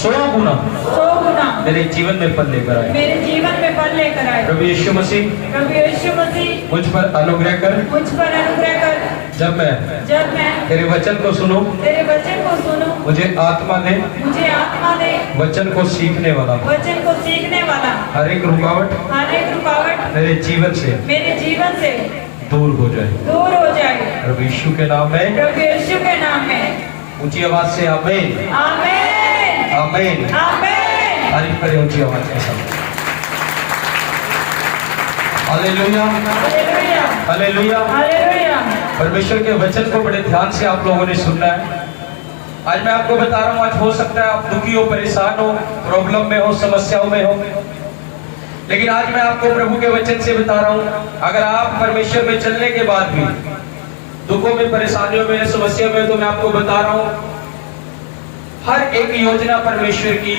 100 गुना मेरे जीवन में फल लेकर आए। मेरे जीवन में फल लेकर आए। प्रभु यीशु मसीह मुझ पर अनुग्रह कर। जब मैं तेरे वचन को सुनूं, मुझे आत्मा दे वचन को सीखने वाला हर एक रुकावट मेरे जीवन से दूर हो जाए। प्रभु यीशु के नाम में ऊंची आवाज से आमीन आमीन तारीफ करें ऊंची आवाज के साथ। Hallelujah hallelujah. परमेश्वर के वचन को बड़े ध्यान से आप लोगों ने सुनना है। आज मैं आपको बता रहा हूँ, आज हो सकता है आप दुखी हो, परेशान हो, प्रॉब्लम में हो, समस्याओं में हो, लेकिन आज मैं आपको प्रभु के वचन से बता रहा हूँ, अगर आप परमेश्वर में चलने के बाद भी दुखों में, परेशानियों में, समस्या में, तो मैं आपको बता रहा हूँ हर एक योजना परमेश्वर की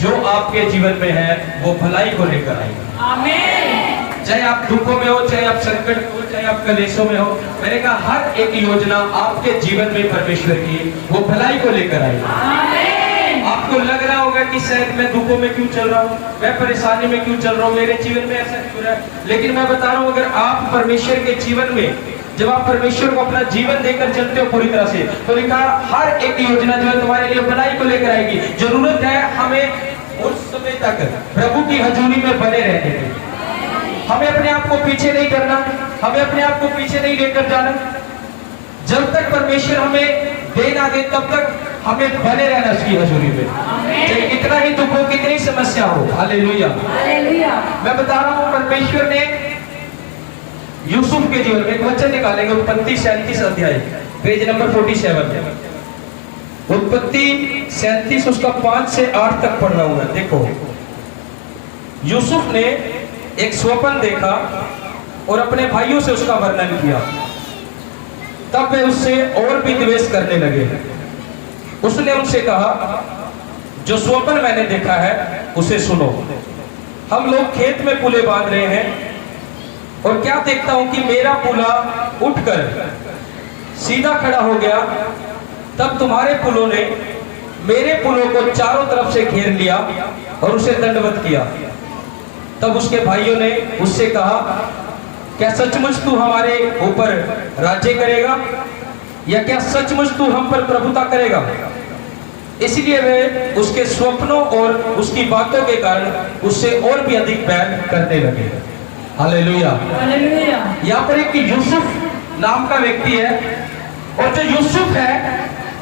जो आपके जीवन में है वो भलाई को लेकर आएगी। आमीन। चाहे आप दुखों में हो, चाहे आप संकट में हो, चाहे आप कलेशों में हो, मैंने कहा हर एक योजना आपके जीवन में परमेश्वर की वो भलाई को लेकर आएगी। आमीन। आपको लग रहा होगा कि शायद मैं दुखों में क्यों चल रहा हूँ, मैं परेशानी में क्यों चल रहा हूँ, मेरे जीवन में ऐसा क्यों रहा है, लेकिन मैं बता रहा हूँ अगर आप परमेश्वर के जीवन में, जब आप परमेश्वर को अपना जीवन देकर चलते हो पूरी तरह से, तो लिखा हर एक योजना जो है तुम्हारे लिए भलाई को लेकर आएगी। जरूरत है हमें उस समय तक प्रभु की हजूरी में बने रहने की। हमें अपने आप को पीछे नहीं करना, हमें अपने आप को पीछे नहीं लेकर जाना। जब तक परमेश्वर हमें दे ना दे तब तक हमें बने रहना उसकी हजूरी में, चाहे कितना ही दुख हो, कितनी समस्या हो। Hallelujah hallelujah. मैं बता रहा हूँ परमेश्वर ने यूसुफ के जीवन में एक वचन निकालेंगे, उत्पत्ति 37 अध्याय पेज नंबर 47, उत्पत्ति 37 उसका 5 से 8 तक पढ़ रहा हूं मैं। देखो, यूसुफ ने एक स्वप्न देखा और अपने भाइयों से उसका वर्णन किया, तब वे उससे और भी द्वेष करने लगे। उसने उनसे कहा, जो स्वप्न मैंने देखा है उसे सुनो। हम लोग खेत में पुले बांध रहे हैं और क्या देखता हूं कि मेरा पुला उठकर सीधा खड़ा हो गया। तब तुम्हारे पुलों ने मेरे पुलों को चारों तरफ से घेर लिया और उसे दंडवत किया। तब उसके भाइयों ने उससे कहा, क्या सचमुच तू हमारे ऊपर राज्य करेगा, या क्या सचमुच तू हम पर प्रभुता करेगा? इसलिए वे उसके स्वप्नों और उसकी बातों के कारण उससे और भी अधिक बैर करने लगे। Hallelujah hallelujah. यहाँ पर एक यूसुफ नाम का व्यक्ति है, और जो यूसुफ है,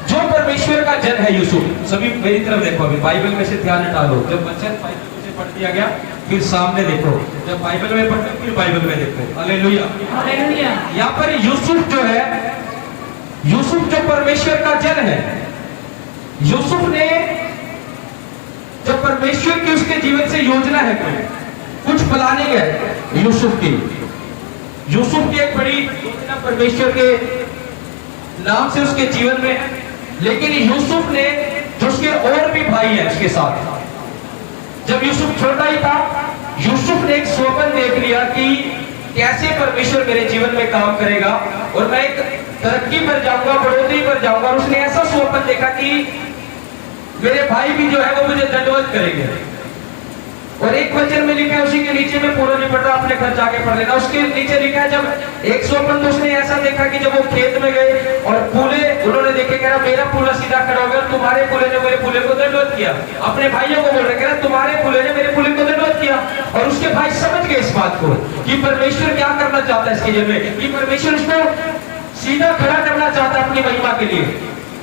जो परमेश्वर का जन है यूसुफ। सभी मेरी तरफ देखो, अभी बाइबल में से ध्यान हटा लो। जब वचन बाइबल में से पढ़ दिया गया फिर सामने देखो, जब बाइबल में पढ़ते फिर बाइबल में देखो। Hallelujah hallelujah. यहाँ पर यूसुफ जो है, यूसुफ जो परमेश्वर का जन है, यूसुफ ने जब परमेश्वर की उसके जीवन से योजना है, कुछ प्लानिंग है यूसुफ की। यूसुफ की एक बड़ी योजना परमेश्वर के नाम से उसके जीवन में है, लेकिन यूसुफ ने, जो उसके और भी भाई हैं उसके साथ, जब यूसुफ छोटा ही था, यूसुफ ने एक स्वप्न देख लिया कि कैसे परमेश्वर मेरे जीवन में काम करेगा और मैं एक तरक्की पर जाऊंगा, बढ़ोतरी पर जाऊंगा। और उसने ऐसा स्वप्न देखा कि मेरे भाई भी जो है वो मुझे दंडवत करेंगे। और एक वचन में लिखा है, उसी के नीचे में पूरा नहीं पढ़ रहा, अपने घर जाके पढ़ लेना। उसके नीचे लिखा है, जब एक स्वप्न तो उसने ऐसा देखा कि जब वो खेत में गए और पुले उन्होंने देखे, कह रहा मेरा पुला सीधा खड़ा हो गया, तुम्हारे पुले ने मेरे पुले को दंडवत किया। अपने भाइयों को बोल रहे, कह रहा तुम्हारे पुले ने मेरे पुले को दंडवत किया। और उसके भाई समझ गए इस बात को कि परमेश्वर क्या करना चाहता है इसके जीवन में, कि परमेश्वर उसको सीधा खड़ा करना चाहता है अपनी महिमा के लिए,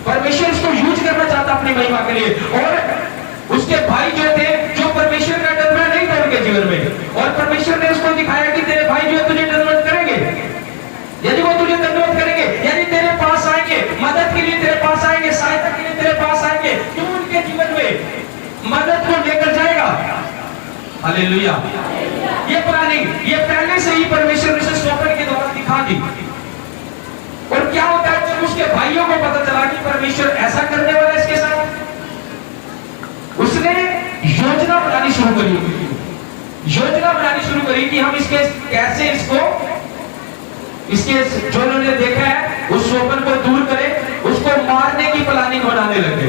परमेश्वर उसको यूज करना चाहता अपनी महिमा के लिए। और उसके भाई जो थे, जो परमेश्वर का डर में नहीं था उनके जीवन में, और परमेश्वर ने उसको दिखाया कि तेरे भाई जो है तुझे दंडवत करेंगे। यदि वो तुझे दंडवत करेंगे, यदि तेरे पास आएंगे, मदद के लिए तेरे पास आएंगे, सहायता के लिए तेरे पास आएंगे, तू उनके जीवन में मदद को लेकर जाएगा। हालेलुया। ये प्लानिंग ये पहले से ही परमेश्वर ने स्वप्न के द्वारा दिखा दी। और क्या होता है, जब उसके भाइयों को पता चला कि परमेश्वर ऐसा करने वाला है इसके साथ, उसने योजना बनानी शुरू करी। योजना बनानी शुरू करी कि हम इसके कैसे इसके जो उन्होंने देखा है उस स्वप्न को दूर करें, उसको मारने की प्लानिंग बनाने लगे।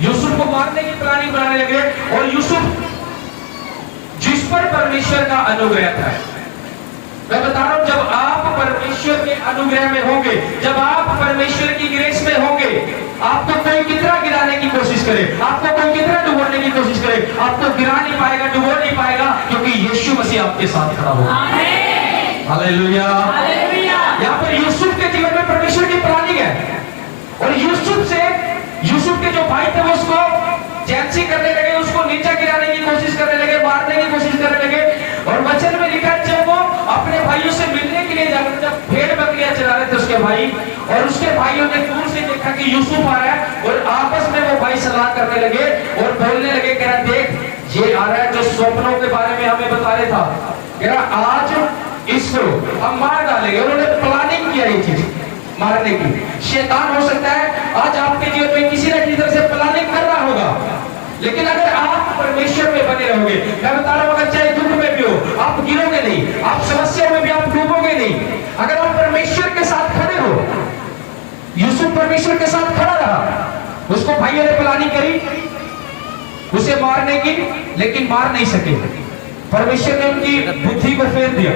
यूसुफ को मारने की प्लानिंग बनाने लगे। और यूसुफ जिस पर परमेश्वर का अनुग्रह था, मैं बता रहा हूं, जब आप परमेश्वर के अनुग्रह में होंगे, जब आप परमेश्वर की ग्रेस में होंगे, आपको कोई कितना गिराने की कोशिश करे, आपको कोई कितना डुबोने की कोशिश करे, आपको गिरा नहीं पाएगा, डुबो नहीं पाएगा, क्योंकि यीशु मसीह आपके साथ खड़ा होगा। हालेलुया। यहाँ पर यूसुफ के जीवन में परमेश्वर की प्लानिंग है। और यूसुफ के जो भाई थे वो उसको जेलसी करने लगे, उसको नीचे गिराने की कोशिश करने लगे, मारने की कोशिश करने लगे। और वचन में लिखा है, जब वो अपने भाइयों से मिलने के लिए जाते, जब भेड़ बकरियां चला रहे थे उसके भाई, और उसके भाइयों ने दूर से देखा कि यूसुफ आ रहा है, और आपस में वो भाई सलाह करने लगे और बोलने लगे, कह रहा देख ये आ रहा है जो स्वप्नों के बारे में हमें बता रहा था, कह रहा आज इसको हम मार डालेंगे। उन्होंने प्लानिंग किया ये चीज मारने की। शैतान हो सकता है आज आपके जीवन में किसी न किसी तरह से प्लानिंग कर रहा होगा, लेकिन अगर आप परमेश्वर में बने रहोगे, मैं बता रहा हूं, अगर चाहे दुख में भी हो, आप गिरोगे नहीं, आप समस्या में भी आप डूबोगे नहीं। अगर आप परमेश्वर के साथ खड़े हो, यूसुफ परमेश्वर के साथ खड़ा रहा, उसको भाइयों ने प्लानिंग करी उसे मारने की, लेकिन मार नहीं सके। परमेश्वर ने उनकी बुद्धि को फेर दिया,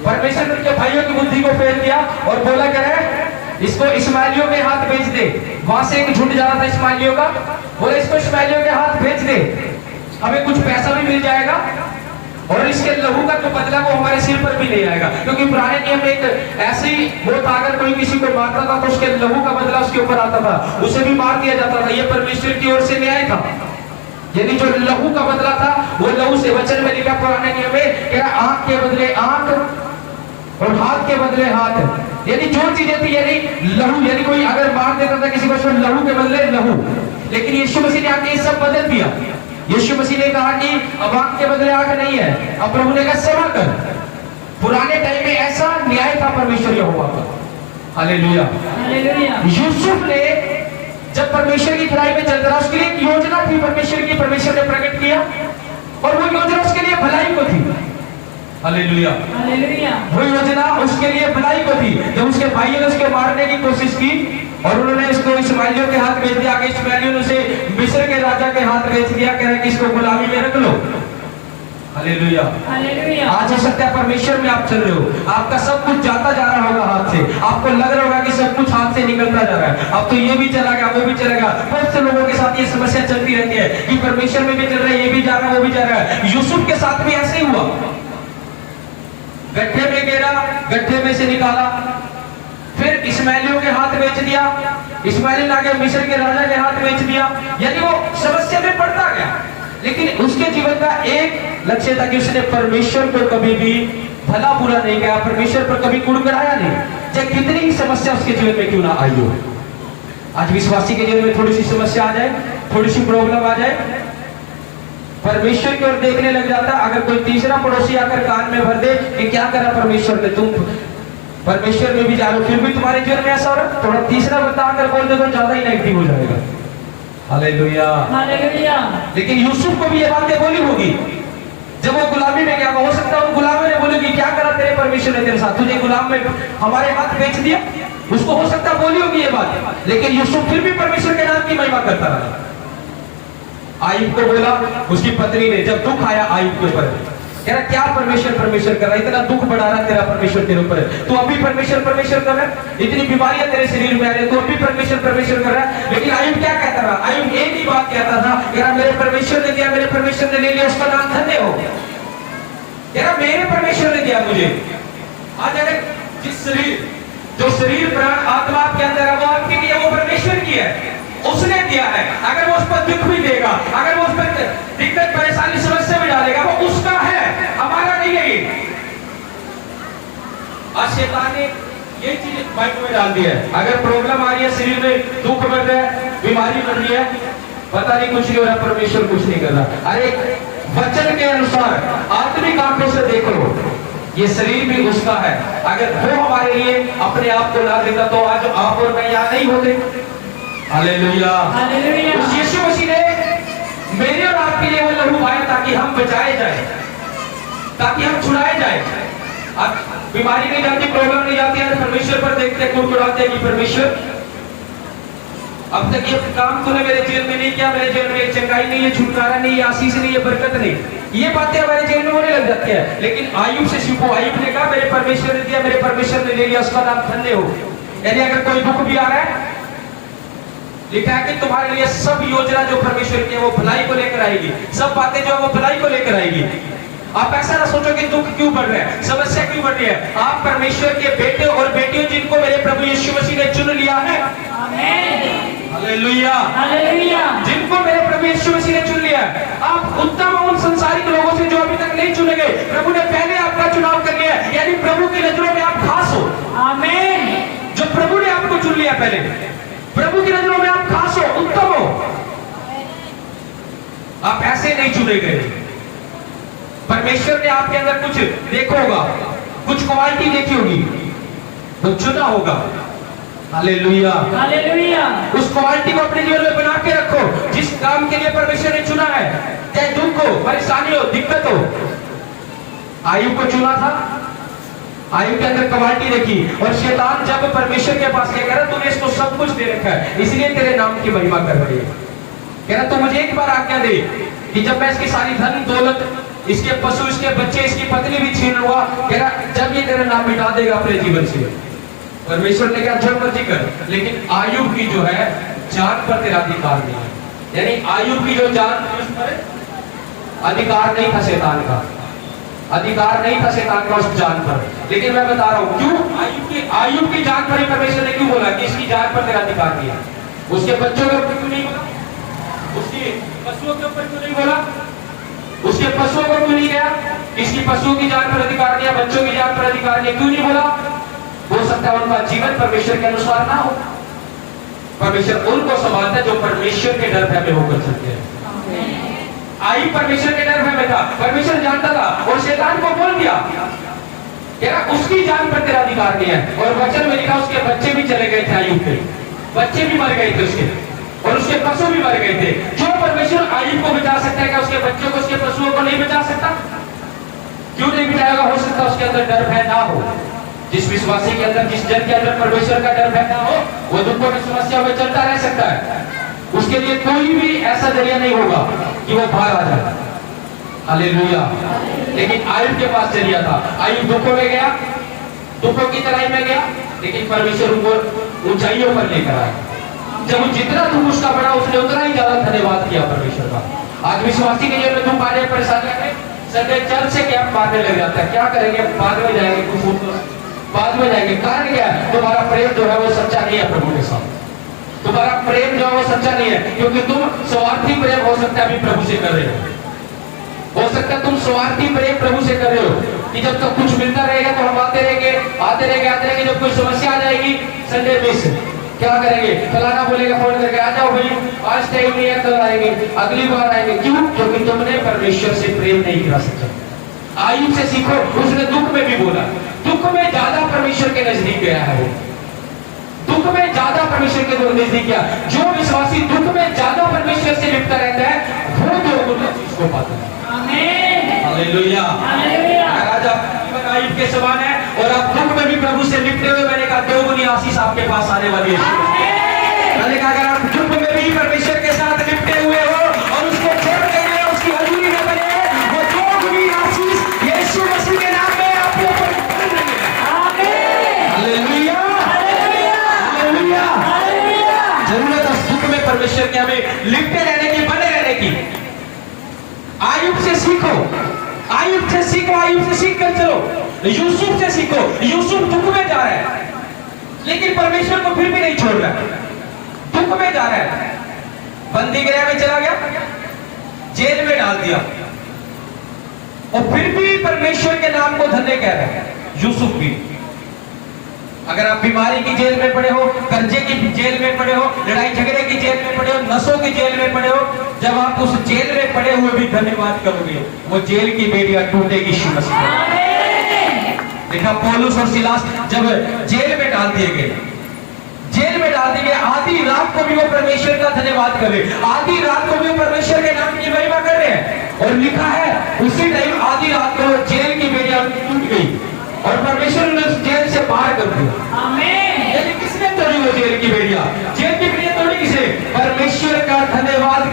परमेश्वर ने उनके भाइयों की बुद्धि को फेर दिया और बोला करे इसको इस्माइलियों के हाथ भेज दे। वहां से एक झुंड जा रहा था इस्माइलियों का, बोले इसको इस्माइलियों के हाथ भेज दे, हमें कुछ पैसा भी मिल जाएगा और इसके लहू का जो बदला वो हमारे सिर पर भी नहीं आएगा। क्योंकि पुराने नियम में एक ऐसी वो था, अगर कोई किसी को मारता था तो उसके लहू का बदला उसके ऊपर आता था, उसे भी मार दिया जाता था। ये परमेश्वर की ओर से न्याय था, यानी जो लहू का बदला था वो लहू से। वचन में लिखा पुराने नियम में, क्या आंख के बदले आंख और हाथ के बदले हाथ, यानी जो चीजें थी, यानी लहू, यानी कोई अगर मार देता था किसी को तो लहू के बदले लहू। लेकिन यीशु मसीह ने आके ये सब बदल दिया। यीशु मसीह ने कहा कि अब आंख के बदले आंख नहीं है, अब प्रभु ने कहा क्षमा कर। पुराने टाइम में ऐसा न्याय था परमेश्वर यहोवा का। हालेलुया। यूसुफ ने जब परमेश्वर की खिलाई में चल रहा, उसके लिए एक योजना थी परमेश्वर की, परमेश्वर ने प्रकट किया, और वो योजना उसके लिए भलाई को थी। हालेलुया। वो योजना उसके लिए भलाई को थी। जब उसके भाइयों ने उसके मारने की कोशिश की और उन्होंने इसको इस्माइलियों के हाथ भेज दिया, इस्माइलियों ने उसे मिस्र के राजा के हाथ भेज दिया, कह रहे कि इसको गुलामी में रख लो। हालेलुया। आज हो सकता है परमेश्वर में आप चल रहे हो, आपका सब कुछ जाता जा रहा होगा हाथ से, आपको लग रहा होगा कि सब कुछ हाथ से निकलता जा रहा है, अब तो ये भी चला गया वो भी चलेगा। बहुत से लोगों के साथ ये समस्या चलती रहती है कि परमेश्वर में भी चल रहा है, ये भी जा रहा है वो भी जा रहा है। यूसुफ के साथ भी ऐसे ही हुआ, गड्ढे में गिरा, गड्ढे में से निकाला, फिर इस्माइलियों के हाथ बेच दिया, इस्माइल आगे मिस्र के राजा के हाथ बेच दिया, यानी वो समस्या में पड़ता गया। लेकिन उसके जीवन का एक लक्ष्य था कि उसने परमेश्वर को कभी भी भला बुरा नहीं किया, परमेश्वर पर कभी कुड़कुड़ाया नहीं, चाहे कितनी ही समस्या उसके जीवन में क्यों ना आई हो। आज विश्वासी के जीवन में थोड़ी सी समस्या आ जाए, थोड़ी सी प्रॉब्लम आ जाए, परमेश्वर की ओर देखने लग जाता। अगर कोई तीसरा पड़ोसी आकर कान में भर दे कि क्या करा परमेश्वर ने, तुम परमेश्वर में भी जा रहे हो, फिर भी तुम्हारे जीवन में ऐसा हो रहा, थोड़ा तीसरा बंदा आकर बोल दे तो ज्यादा ही नेगेटिव हो जाएगा। हालेलुया। लेकिन यूसुफ को भी ये बातें बोली होगी जब वो गुलामी में गया। हो सकता है उन गुलामों ने बोली कि क्या करा तेरे परमेश्वर ने तेरे साथ, तुझे गुलाम में हमारे हाथ बेच दिया। उसको हो सकता है बोली होगी ये बात, लेकिन यूसुफ फिर भी परमेश्वर के नाम की महिमा करता रहा। आयुब को बोला उसकी पत्नी ने, जब दुख आया आयुब के ऊपर, कह रहा क्या परमेश्वर परमेश्वर कर रहा है, इतना दुख बढ़ा रहा तेरा परमेश्वर तेरे ऊपर, तू अभी परमेश्वर परमेश्वर कर रहा है, इतनी बीमारियां तेरे शरीर में आ रही है, तू अभी परमेश्वर परमेश्वर कर रहा है। लेकिन आयुब क्या कहता रहा, आयुब एक ही बात कहता था, कह रहा मेरे परमेश्वर ने दिया, मेरे परमेश्वर ने ले लिया, उसका नाम धन्य हो। कह रहा मेरे परमेश्वर ने दिया मुझे। आज अगर जिस शरीर, जो शरीर प्राण आत्मा आपके अंदर है वो आपके लिए वो परमेश्वर की है, उसने दिया है। अगर वो उस पर दुख भी देगा, अगर वो उस पर दिक्कत परेशानी समस्या भी डालेगा, वो उसका है, हमारा नहीं है ये। आज शैतान ने ये चीज माइंड में डाल दिया है। अगर प्रॉब्लम आ रही है शरीर में, दुख बढ़ रहा है, बीमारी बढ़ रही है, पता नहीं कुछ नहीं हो रहा, परमेश्वर कुछ नहीं कर रहा। अरे वचन के अनुसार आत्मिक आंखों से देख लो, ये शरीर भी उसका है। अगर वो हमारे लिए अपने आप को ला देता तो आज आप और मैं यहाँ नहीं होते। हालेलुया। उस यीशु मसीह ने मेरे और आपके लिए वो लहू बहाया ताकि हम बचाए जाए, ताकि हम छुड़ाए जाए। अब बीमारी नहीं जाती, प्रॉब्लम नहीं जाती, परमेश्वर पर देखते कुड़कुड़ाते कि परमेश्वर अब तक ये काम तूने मेरे जीवन में नहीं ये क्या मेरे जीवन में चंगाई नहीं है, छुटकारा नहीं है, आशीष नहीं है, बरकत नहीं, ये बातें हमारे जीवन में होने लग जाती है। लेकिन आयुब से सीखो। आयुब ने कहा मेरे परमेश्वर ने दिया, मेरे परमेश्वर ने ले लिया, उसका नाम धन्य हो। यानी अगर कोई दुख भी आ रहा है, लिखा है कि तुम्हारे लिए सब योजना जो परमेश्वर की है वो भलाई को लेकर आएगी, सब बातें जो है वो भलाई को लेकर आएगी। आप ऐसा ना सोचो कि दुख क्यों बढ़ रहा है, समस्या क्यों बढ़ रही है। आप परमेश्वर के बेटे और बेटियों जिनको मेरे प्रभु यीशु मसीह ने चुन लिया है, हालेलुया, हालेलुया, जिनको मेरे प्रभु यीशु मसीह ने चुन लिया है, आप उत्तम उन संसारिक लोगों से जो अभी तक नहीं चुने गए, प्रभु ने पहले आपका चुनाव कर लिया है। यानी प्रभु की नजरों में आप खास हो। आमीन। जो प्रभु ने आपको चुन लिया पहले, प्रभु की नजरों में आप खास हो, उत्तम हो। आप ऐसे नहीं चुने गए। परमेश्वर ने आपके अंदर कुछ देखा होगा, कुछ क्वालिटी देखी होगी, तो चुना होगा। Hallelujah, hallelujah. उस क्वालिटी को अपने जीवन में बना के रखो। जिस काम के लिए परमेश्वर ने चुना है, चाहे दुख हो, परेशानी हो, दिक्कत हो। आयुब को चुना था, आयुब के अंदर क्वालिटी देखी, और शैतान जब परमेश्वर के पास गया, कह रहा तूने इसको सब कुछ दे रखा है, इसलिए तेरे नाम की महिमा कर रही है। कह रहा तू मुझे एक बार आज्ञा दे कि जब मैं इसकी सारी धन दौलत, इसके पशु, इसके बच्चे, इसकी पत्नी भी छीन लूंगा, कह रहा जब ये तेरा नाम मिटा देगा अपने जीवन से। परमेश्वर ने कहा जो मर्जी कर, लेकिन आयुब की जो है जान पर तेरा अधिकार नहीं है। यानी आयुब की जो जान, उस पर अधिकार नहीं था शैतान का, अधिकार नहीं था शैतान का उस जान पर। लेकिन मैं बता रहा हूं क्यों आयुब की जान पर ही परमेश्वर ने क्यों बोला कि इसकी जान पर तेरा अधिकार नहीं है। उसके बच्चों के ऊपर क्यों नहीं बोला, उसकी पशुओं के ऊपर क्यों नहीं बोला, उसके पशुओं को क्यों नहीं गया, इसकी पशुओं की जान पर अधिकार नहीं है, बच्चों की जान पर अधिकार नहीं, क्यों नहीं बोला। हो सकता है उनका जीवन परमेश्वर के अनुसार ना हो। परमेश्वर उनको संभालता है जो परमेश्वर के डर भय में होकर चलते हैं। आई परमेश्वर के डर भय में था, परमेश्वर जानता था, और शैतान को बोल दिया उसकी जान पर तेरा अधिकार नहीं है। और वचन में लिखा उसके बच्चे भी चले गए थे, आयुब के बच्चे भी मर गए थे उसके, और उसके पशु भी मर गए थे। जो परमेश्वर आयुब को बचा सकता है, क्या उसके बच्चों को, उसके पशुओं को नहीं बचा सकता? क्यों नहीं बचाएगा? हो सकता उसके अंदर डर भय ना हो। जिस विश्वासी के अंदर, जिस जन के अंदर परमेश्वर का डर भय ना हो, वो दुखों में, समस्या में चलता रह सकता है। उसके लिए कोई भी ऐसा जरिया नहीं होगा कि वो बाहर आ जाए। हालेलुया। लेकिन आयुब के पास जरिया था। आयुब दुखों में गया, दुखों की तराई में गया, लेकिन परमेश्वर उनको ऊंचाइयों पर लेकर आया। जब जितना दुख उसका बड़ा, उसने उतना ही ज्यादा धन्यवाद किया परमेश्वर का। आज विश्वासी के जीवन में दुख आ जाए, परेशानी आ जाए, संडे चर्च से कैंप मारने लग जाता है। क्या करेंगे? बाद में जाएंगे, कुछ बाद में जाएंगे। कारण क्या है? तुम्हारा प्रेम जो है वो सच्चा नहीं है प्रभु के साथ। तुम्हारा प्रेम जो है वो सच्चा नहीं है, क्योंकि तुम स्वार्थी प्रेम हो सकता है अभी प्रभु से कर रहे हो सकता है तुम स्वार्थी प्रेम प्रभु से कर रहे हो कि जब तक कुछ मिलता रहेगा तो हम आते रहेंगे, आते रहेंगे, आते रहेंगे। जब कोई समस्या आ जाएगी, संडे मिस, क्या करेंगे? फलाना बोलेगा फोन करके, आ जाओ भाई, आज टाइम नहीं है, कल आएंगे, अगली बार आएंगे। क्यों? क्योंकि तुमने परमेश्वर से प्रेम नहीं किया। सच्चा आयुब से सीखो, उसने दुख में भी बोला, दुख में ज्यादा परमेश्वर के नजदीक गया है। वो दुख में ज्यादा परमेश्वर के नजदीक गया। जो विश्वासी दुख में ज्यादा परमेश्वर से लिपटा रहता है, वो दोगुना चीज को पाता है। आमीन, हालेलुया, हालेलुया। आज आपका जीवन आयुब के समान है, और आप दुख में भी प्रभु से लिपटे हुए, मैंने कहा दोगुनी आशीष आपके पास आने वाली है। मैंने कहा अगर आप दुख में भी परमेश्वर के साथ लिपटे हुए हो और उसको छोड़ के गए, उसकी हजूरी में बने, वो दोगुनी आशीष यीशु मसीह के नाम में आपके ऊपर मिल रही है। आमीन, हालेलुया, हालेलुया, हालेलुया। जरूरत है दुख में परमेश्वर के हमें लिपटे रहने की, बने रहने की। आयुब से सीखो, आयुब से सीखो, आयुब से सीख कर चलो। यूसुफ से सीखो। यूसुफ दुख में जा रहा है, लेकिन परमेश्वर को फिर भी नहीं छोड़ रहा है। दुख में जा रहा है, बंदी गृह में चला गया, जेल में डाल दिया, और फिर भी परमेश्वर के नाम को धन्य कह रहा है। यूसुफ भी, अगर आप बीमारी की जेल में पड़े हो, कर्जे की जेल में पड़े हो, लड़ाई झगड़े की जेल में पड़े हो, नशों की जेल में पड़े हो, जब आप उस जेल में पड़े हुए भी धन्यवाद करोगे, वो जेल की बेड़ियां टूटेगी। यीशु मसीह देखा, पौलुस और सिलास जब जेल में डाल दिए गए, जेल में डाल दिए गए, आधी रात को भी वो परमेश्वर का धन्यवाद कर रहे, आधी रात को भी वो परमेश्वर के नाम की महिमा कर रहे हैं। और लिखा है उसी टाइम आधी रात को जेल की बेड़ियां टूट गई और परमेश्वर ने उस जेल से बाहर कर दिया। आमीन। किसने तोड़ी वो जेल की बेड़ियां? जेल की बेड़ियां तोड़ी किसे? परमेश्वर का धन्यवाद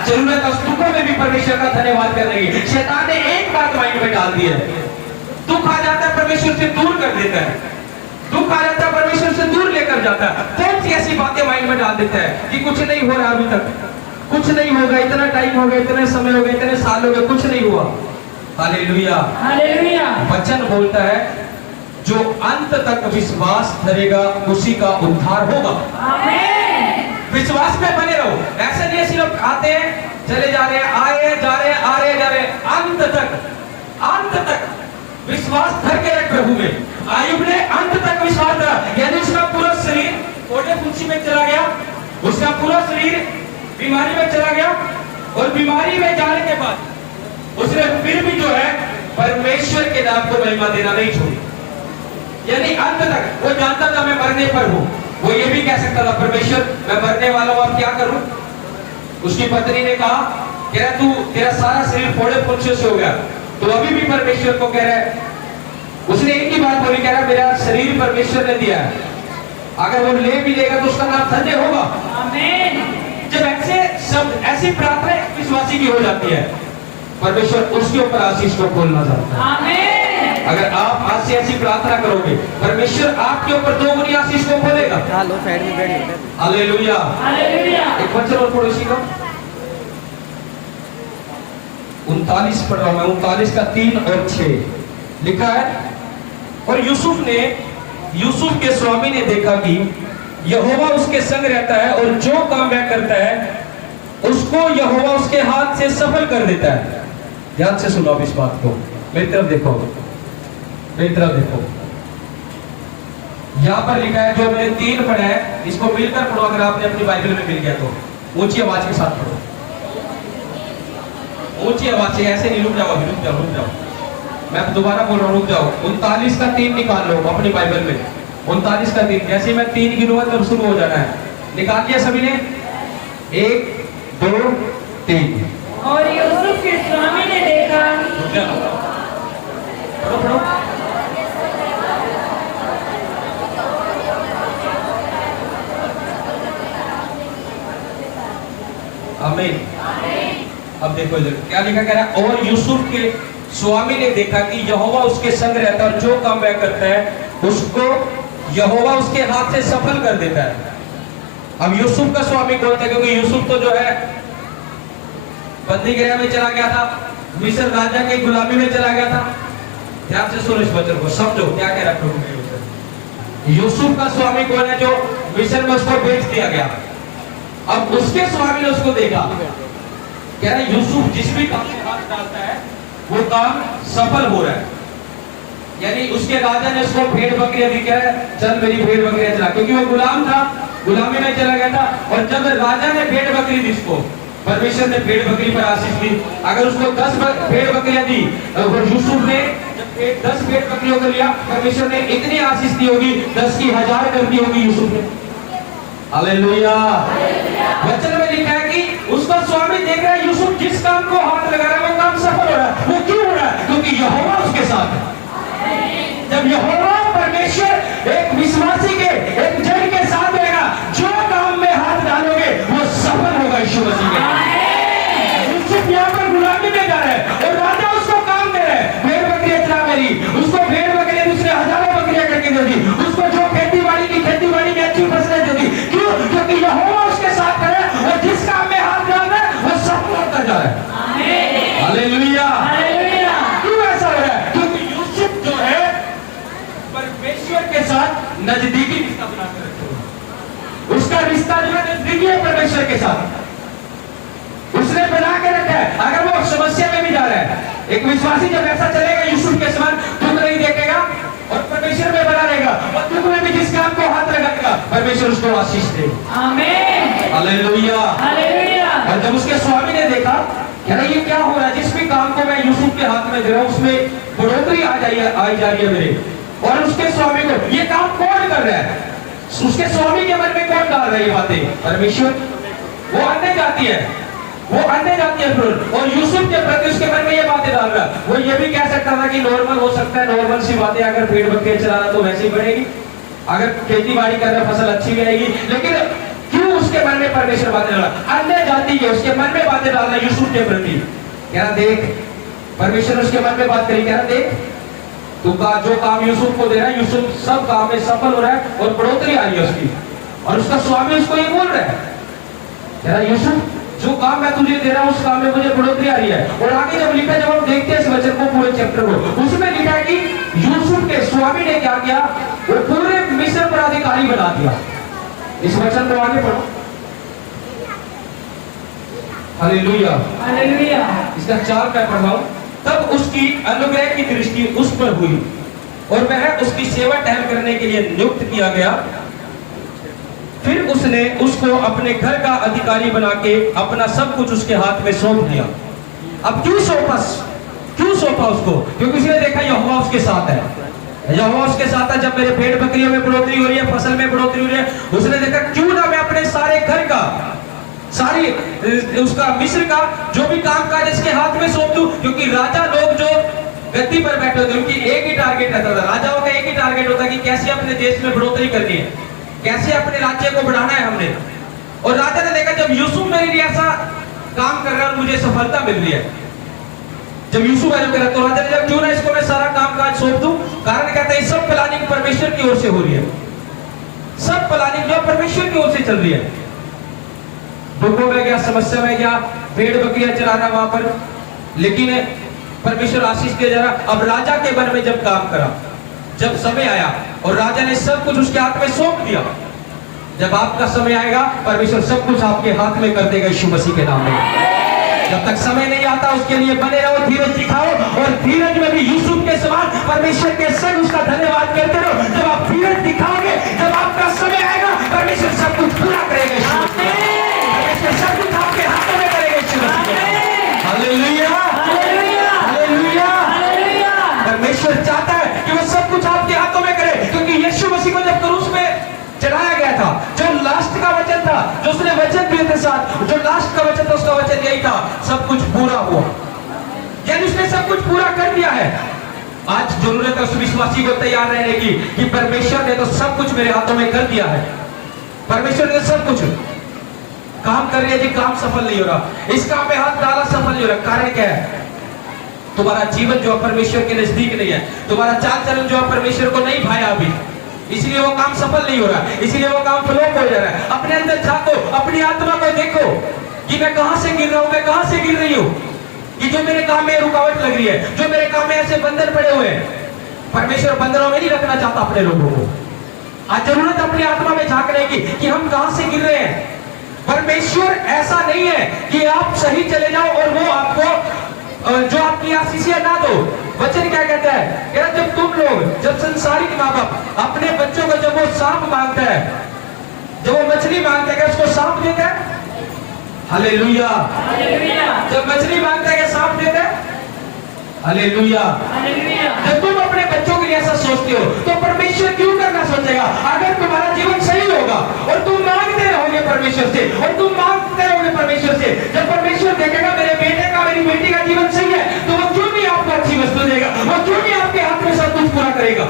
आज जरूरत है उस दुखों में भी परमेश्वर का धन्यवाद करने की। शैतान ने एक बात माइंड में डाल दी है, दुख आ जाता है परमेश्वर से दूर कर देता है, दुख आ जाता है परमेश्वर से दूर लेकर जाता है। कौन सी ऐसी बातें माइंड में डाल देता है कि कुछ नहीं हो रहा, अभी तक कुछ नहीं होगा, इतना टाइम हो गया, इतने समय हो गए, इतने साल हो गए, कुछ नहीं हुआ। Hallelujah, hallelujah. वचन बोलता है जो अंत तक विश्वास धरेगा उसी का उद्धार होगा। आमीन। विश्वास में बने रहो। ऐसे नहीं ऐसे लोग आते हैं चले जा रहे हैं, आए जा रहे हैं, आ रहे जा रहे हैं, अंत तक विश्वास धर के रख प्रभु में। आयुब ने अंत तक विश्वास धरा, यानी उसका पूरा शरीर ओढ़े फुंसी में चला गया, उसका पूरा शरीर बीमारी में चला गया, और बीमारी में जाने के बाद उसने फिर भी जो है परमेश्वर के नाम को महिमा देना नहीं छोड़ी। यानी अंत तक वो जानता था मैं मरने पर हूं, वो ये भी कह सकता था परमेश्वर मैं मरने वाला हूं, अब क्या करूं। उसकी पत्नी ने कहा कह रहा तू तेरा सारा शरीर फोड़े फुंसे से हो गया, तो अभी भी परमेश्वर को कह रहा है। उसने एक ही बात बोली, कह रहा मेरा शरीर परमेश्वर ने दिया है, अगर वो ले भी लेगा तो उसका नाम धन्य होगा। आमीन। जब ऐसे शब्द ऐसी प्रार्थना विश्वासी की हो जाती है, परमेश्वर उसके ऊपर आशीष को खोलना चाहता है। आमीन। अगर आप आज से ऐसी प्रार्थना करोगे, परमेश्वर आपके ऊपर दोगुनी आशीष को खोलेगा। लो साइड में बैठ जाओ। हालेलुया। हालेलुया। एक वचन और पढ़ो इसी का 39 पढ़ रहा हूं मैं, 39 का 3 और 6 लिखा है। और यूसुफ के स्वामी ने देखा कि यहोवा उसके संग रहता है और जो काम वह करता है उसको यहोवा उसके हाथ से सफल कर देता है। ध्यान से सुनो इस बात को, मेरी तरफ देखो, मेरी तरफ देखो। यहां पर लिखा है, जो मैंने 3 पढ़ा है इसको मिलकर पढ़ो, अगर आपने अपनी बाइबल में मिल गया तो ऊंची आवाज के साथ पढ़ो, ऊंची आवाज से, ऐसे नहीं, रुक जाओ, मैं दोबारा बोल रहा हूं, रुक जाओ। 39 का 3 निकाल लो अपनी बाइबल में, 39 का 3, जैसे मैं 3 गिनूंगा तब शुरू हो जाना है। निकाल लिया सभी ने? 1 2 3। और यूसुफ के स्वामी ने देखा, पढ़ो। आमीन। अब देखो इधर क्या लिखा, कह रहा है और यूसुफ के स्वामी ने देखा कि यहोवा उसके संग रहता है और जो काम वह करता है उसको यहोवा उसके हाथ से सफल कर देता है। अब यूसुफ का स्वामी कौन था? क्योंकि यूसुफ तो जो है बंदी गृह में चला गया था, मिस्र राजा की गुलामी में चला गया था। ध्यान से सुनो इस वचन को, समझो क्या कह रहा प्रभु। यूसुफ का स्वामी कौन है? जो मिस्र में उसको बेच दिया गया। अब उसके स्वामी ने उसको देखा, कह रहा यूसुफ जिस भी काम में हाथ डालता है वो काम सफल हो रहा है। यानी उसके राजा ने उसको भेड़ बकरियां दी, कह रहा है चल मेरी भेड़ बकरियां चला, क्योंकि वो गुलाम था, गुलामी में चला गया था। और जब राजा ने भेड़ बकरी दी उसको, परमेश्वर ने भेड़ बकरी पर आशीष दी। अगर उसको 10 भेड़ बकरियां दी और यूसुफ ने जब 10 भेड़ बकरियों को लिया, परमेश्वर ने इतनी आशीष दी होगी 10 की 1000 कर दी होगी यूसुफ ने। हालेलुया। वचन में लिखा है कि उसका स्वामी देख रहा है यूसुफ जिस काम को हाथ लगा रहा है वो काम सफल हो रहा है। वो क्यों हो रहा है? क्योंकि यहोवा उसके साथ है। जब यहोवा परमेश्वर एक विश्वासी के, एक जन के साथ रहेगा, जो काम में हाथ डालोगे वो सफल होगा यीशु मसीह के नाम। यूसुफ यहाँ पर गुलामी में जा रहा है और राजा उसको काम दे रहा है, भेड़ बकरियां चला मेरी, उसको भेड़ बकरियां दूसरे हजारों बकरियां करके दे दी, उसको जो खेती बाड़ी में अच्छी फसलें दे दी। क्यों? क्योंकि यहोवा उसके साथ है और जिस काम में हाथ डाल रहा है वो सफल होता जा रहा है। हालेलुया। क्यों ऐसा हो रहा है? क्योंकि यूसुफ जो है परमेश्वर के साथ नजदीकी रिश्ता बनाकर रखे, उसका रिश्ता जो है नजदीकी है परमेश्वर के साथ, उसने बना के रखा है। अगर वो समस्या में भी जा रहा है, एक विश्वासी जब ऐसा चलेगा यूसुफ के समान, दुख नहीं देखेगा और परमेश्वर में बना रहेगा, और दुख में भी जिस काम को हाथ लगाएगा परमेश्वर उसको आशीष देगा। आमीन। हालेलुया। हालेलुया। और जब उसके स्वामी ने देखा, कह रहा ये क्या हो रहा है, जिस भी काम को मैं यूसुफ के हाथ में दे रहा हूं उसमें बढ़ोतरी आई जा रही है मेरे। और उसके स्वामी को, ये काम कौन कर रहा है? उसके स्वामी के मन में कौन डाल रहा है ये बातें? परमेश्वर। वो अन्य जाती है, वो अन्य जाती है फिर, और यूसुफ के प्रति उसके मन में ये बातें डाल रहा है। वो ये भी कह सकता था कि नॉर्मल हो सकता है, नॉर्मल सी बातें, अगर भेड़ बकरियां चलाना तो वैसे ही बढ़ेगी, अगर खेती बाड़ी करना फसल अच्छी भी आएगी। लेकिन क्यों उसके मन में परमेश्वर बातें डाला, अन्य जाति के उसके मन में बातें डालना यूसुफ के प्रति। कह रहा देख, परमेश्वर उसके मन में बात करी, कह रहा देख तू का जो काम यूसुफ को दे रहा है, यूसुफ सब काम में सफल हो रहा है और बढ़ोतरी आ रही है उसकी, और उसका स्वामी उसको ये बोल रहा है, कह रहा यूसुफ जो काम मैं तुझे दे रहा हूं उस काम में मुझे बढ़ोतरी आ रही है। और आगे जब लिखा, जब हम देखते हैं इस वचन को, पूरे चैप्टर को, उसमें लिखा है कि यूसुफ के स्वामी ने क्या किया, वो पूरे मिस्र पर अधिकारी बना दिया। इस वचन को आगे पढ़ो। Hallelujah, hallelujah. इसका 4 मैं पढ़ रहा हूं। तब उसकी अनुग्रह की दृष्टि उस पर हुई और वह उसकी सेवा टहल करने के लिए नियुक्त किया गया। फिर उसने उसको अपने घर का अधिकारी बना के अपना सब कुछ उसके हाथ में सौंप दिया। अब क्यों सौंपा उसको? क्योंकि उसने देखा यहोवा उसके साथ है, यहोवा उसके साथ है। जब मेरे भेड़ बकरियों में बढ़ोतरी हो रही है, फसल में बढ़ोतरी हो रही है, उसने देखा क्यों ना मैं अपने सारे घर का, सारी उसका मिस्र का जो भी काम काज इसके हाथ में सौंप दूं। क्योंकि राजा लोग जो गद्दी पर बैठे होते हैं, उनकी एक ही टारगेट रहता था, राजाओं का एक ही टारगेट होता है कि कैसे अपने देश में बढ़ोतरी करनी है, कैसे अपने राज्य को बढ़ाना है हमने। और राजा ने देखा जब यूसुफ मेरे लिए ऐसा काम कर रहा है, मुझे सफलता मिल रही है, जब यूसुफ ऐसा कर रहा है, तो राजा ने जब क्यों ना इसको मैं सारा काम काज सौंप दूं। कारण कहता है सब प्लानिंग परमेश्वर की ओर से हो रही है, सब प्लानिंग जो परमेश्वर की ओर से चल रही है। दुखों में गया, समस्या में गया, भेड़ बकरियां चराना वहां पर, लेकिन परमेश्वर आशीष दिया जा रहा। अब राजा के मन में जब काम करा, जब समय आया और राजा ने सब कुछ उसके हाथ में सौंप दिया, जब आपका समय आएगा परमेश्वर सब कुछ आपके हाथ में कर देगा यीशु मसीह के नाम में। जब तक समय नहीं आता उसके लिए बने रहो, धीरज दिखाओ, और धीरज में भी यूसुफ के समान परमेश्वर के संग उसका धन्यवाद करते रहो। जब आप धीरज दिखाओगे, जब आपका समय आएगा परमेश्वर सब कुछ पूरा करेगा यीशु मसीह। परमेश्वर सब कुछ आपके हाथों में करेगा Yeshu Masih. Hallelujah, hallelujah, hallelujah. परमेश्वर चाहता है कि वो सब कुछ आपके हाथों में करे, क्योंकि यीशु मसीह को जब क्रूस में चढ़ाया गया था, जो लास्ट का वचन था, जो उसने वचन दिए थे साथ, जो लास्ट का वचन था, उसका वचन यही था, सब कुछ पूरा हुआ। यानी उसने सब कुछ पूरा कर दिया है। आज जरूरत है उस विश्वासी को तैयार रहने की कि परमेश्वर ने तो सब कुछ मेरे हाथों में कर दिया है, परमेश्वर ने सब कुछ काम कर रही है जी, काम सफल नहीं हो रहा, इस काम में हाथ डाला सफल नहीं हो रहा। कारण क्या है? तुम्हारा जीवन जो परमेश्वर के नजदीक नहीं है, तुम्हारा चाल चलन जो परमेश्वर को नहीं भाया अभी, इसलिए वो काम सफल नहीं हो रहा, इसलिए वो काम फ्लॉप हो जा रहा है। अपने अंदर झांको, अपनी आत्मा को देखो कि मैं कहां से गिर रहा हूं, मैं कहां से गिर रही हूं, कि जो मेरे काम में रुकावट लग रही है, जो मेरे काम में ऐसे बंधन पड़े हुए हैं। परमेश्वर बंधनों में नहीं रखना चाहता अपने लोगों को। आज जरूरत अपनी आत्मा में झांकने की कि हम कहां से गिर रहे हैं। परमेश्वर ऐसा नहीं है कि आप सही चले जाओ और वो आपको जो आपकी आशीषें ना दो। वचन क्या कहता है? यार जब तुम लोग, जब संसारिक माँ बाप अपने बच्चों को जब वो सांप मांगता है, जब वो मछली मांगता है, क्या उसको सांप देता है? Hallelujah, hallelujah. जब मछली मांगता है क्या सांप देता है? Hallelujah, hallelujah. जब तुम अपने बच्चों के लिए ऐसा सोचते हो तो परमेश्वर क्यों करना सोचेगा? अगर तुम्हारा जीवन सही होगा और तुम मांगते रहोगे परमेश्वर से, और तुम मांगते रहोगे परमेश्वर से, जब परमेश्वर देखेगा मेरे बेटे का, मेरी बेटी का जीवन सही है, तो वो क्यों नहीं आपको अच्छी वस्तु देगा, वो क्यों नहीं आपके हाथ में सब कुछ पूरा करेगा।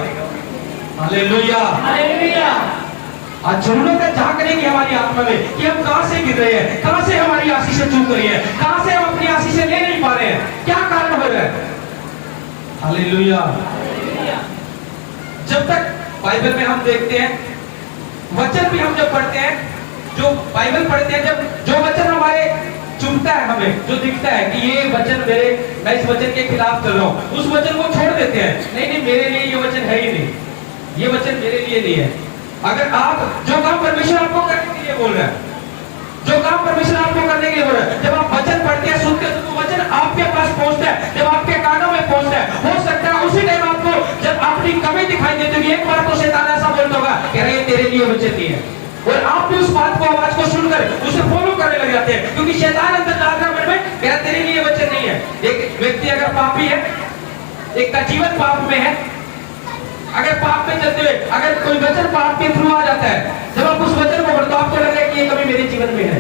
Hallelujah, hallelujah. आज जरूरत है झांकने की हमारी आत्मा में कि हम कहां से गिर रहे हैं, कहां से हमारी आशीषें चूक रही है, कहां से हम अपनी आशीषें ले नहीं पा रहे हैं, क्या कारण हो रहा है। हालेलुया। जब तक बाइबल में हम देखते हैं, वचन भी हम जब पढ़ते हैं, जो बाइबल पढ़ते हैं, जब जो वचन हमारे चुभता है, हमें जो दिखता है कि ये वचन मैं इस वचन के खिलाफ चल रहा हूं, उस वचन को छोड़ देते हैं। नहीं, मेरे लिए ये वचन है ही नहीं, ये वचन मेरे लिए नहीं है। अगर आप जो काम परमेश्वर आपको करने के लिए बोल रहा है, जो काम परमेश्वर आपको करने के लिए बोल रहा है, जब आप वचन पढ़ते हैं, सुनते हैं, तो वचन आपके पास पहुंचता है, जब आपके कानों में पहुंचता है, हो सकता है उसी टाइम आपको जब अपनी कमी दिखाई देती होगी, एक बार तो शैतान ऐसा बोलता होगा कि अरे ये तेरे लिए वचन नहीं है, और आप भी उस बात को, आवाज को सुनकर उसे फॉलो करने लग जाते हैं, क्योंकि शैतान अंदर डाल रहा है मन में कि तेरे लिए वचन नहीं है। एक व्यक्ति अगर पापी है, एक का जीवन पाप में है, अगर पाप में चलते हुए अगर कोई वचन पाप के थ्रू आ जाता है, जब आप उस वचन को पढ़ते हो आपको लग रहा है कि ये कभी मेरे जीवन में है,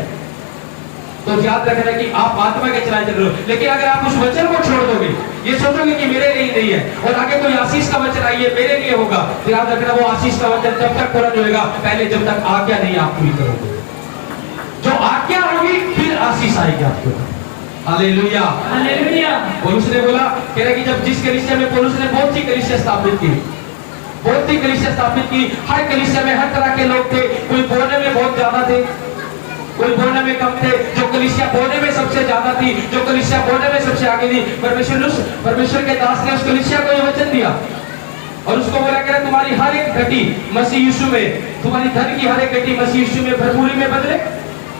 तो याद रखना कि आप आत्मा के चलाए चल रहे हो। लेकिन अगर आप उस वचन को छोड़ दोगे, ये सोचोगे कि मेरे लिए नहीं है, और आगे कोई आशीष का वचन आइए मेरे लिए होगा, तो याद रखना वो आशीष का वचन जब तक पूरा नहीं होगा, पहले जब तक आज्ञा नहीं आप पूरी करोगे। जो आज्ञा होगी फिर आशीष आएगी आपके ऊपर। हालेलुया। हालेलुया। पौलुस ने बोला, कह रहा कि जब जिस कलीसिया में पौलुस ने बहुत सी कलीसिया स्थापित की, बहुत सी कलीसिया स्थापित की, हर कलीसिया में हर तरह के लोग थे, कोई बोलने में बहुत ज्यादा थे, कोई बोलने में कम थे। जो कलीसिया बोलने में सबसे ज्यादा थी, जो कलीसिया बोलने में सबसे आगे थी, परमेश्वर के दास ने उस कलीसिया को ये वचन दिया और उसको बोला, कह रहा तुम्हारी हर एक घटी मसीह यीशु में, तुम्हारी धन की हर एक घटी मसीह यीशु में भरपूरी में बदले।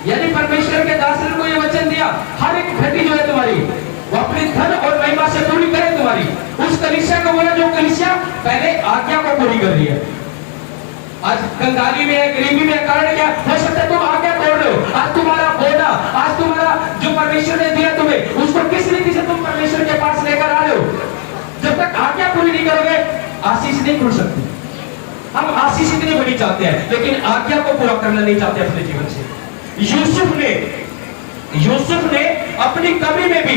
यानी परमेश्वर के दास ने को ये वचन दिया, हर एक घटी जो है तुम्हारी वो अपनी धन और महिमा से पूरी करे तुम्हारी। उस कलीसिया को बोला जो कलीसिया पहले आज्ञा को पूरी कर रही है। आज कंगाली में है, गरीबी में है, कारण क्या हो सकता है तुम आज्ञा तोड़ रहे हो। आज तुम्हारा बोना, आज तुम्हारा जो परमेश्वर ने दिया तुम्हें, उसको किस रीति से तुम परमेश्वर के पास लेकर आ रहे हो। जब तक आज्ञा पूरी नहीं करोगे आशीष नहीं खुल सकती। हम आशीष इतनी बड़ी चाहते हैं लेकिन आज्ञा को पूरा करना नहीं चाहते अपने जीवन से। यूसुफ ने अपनी कमी में भी,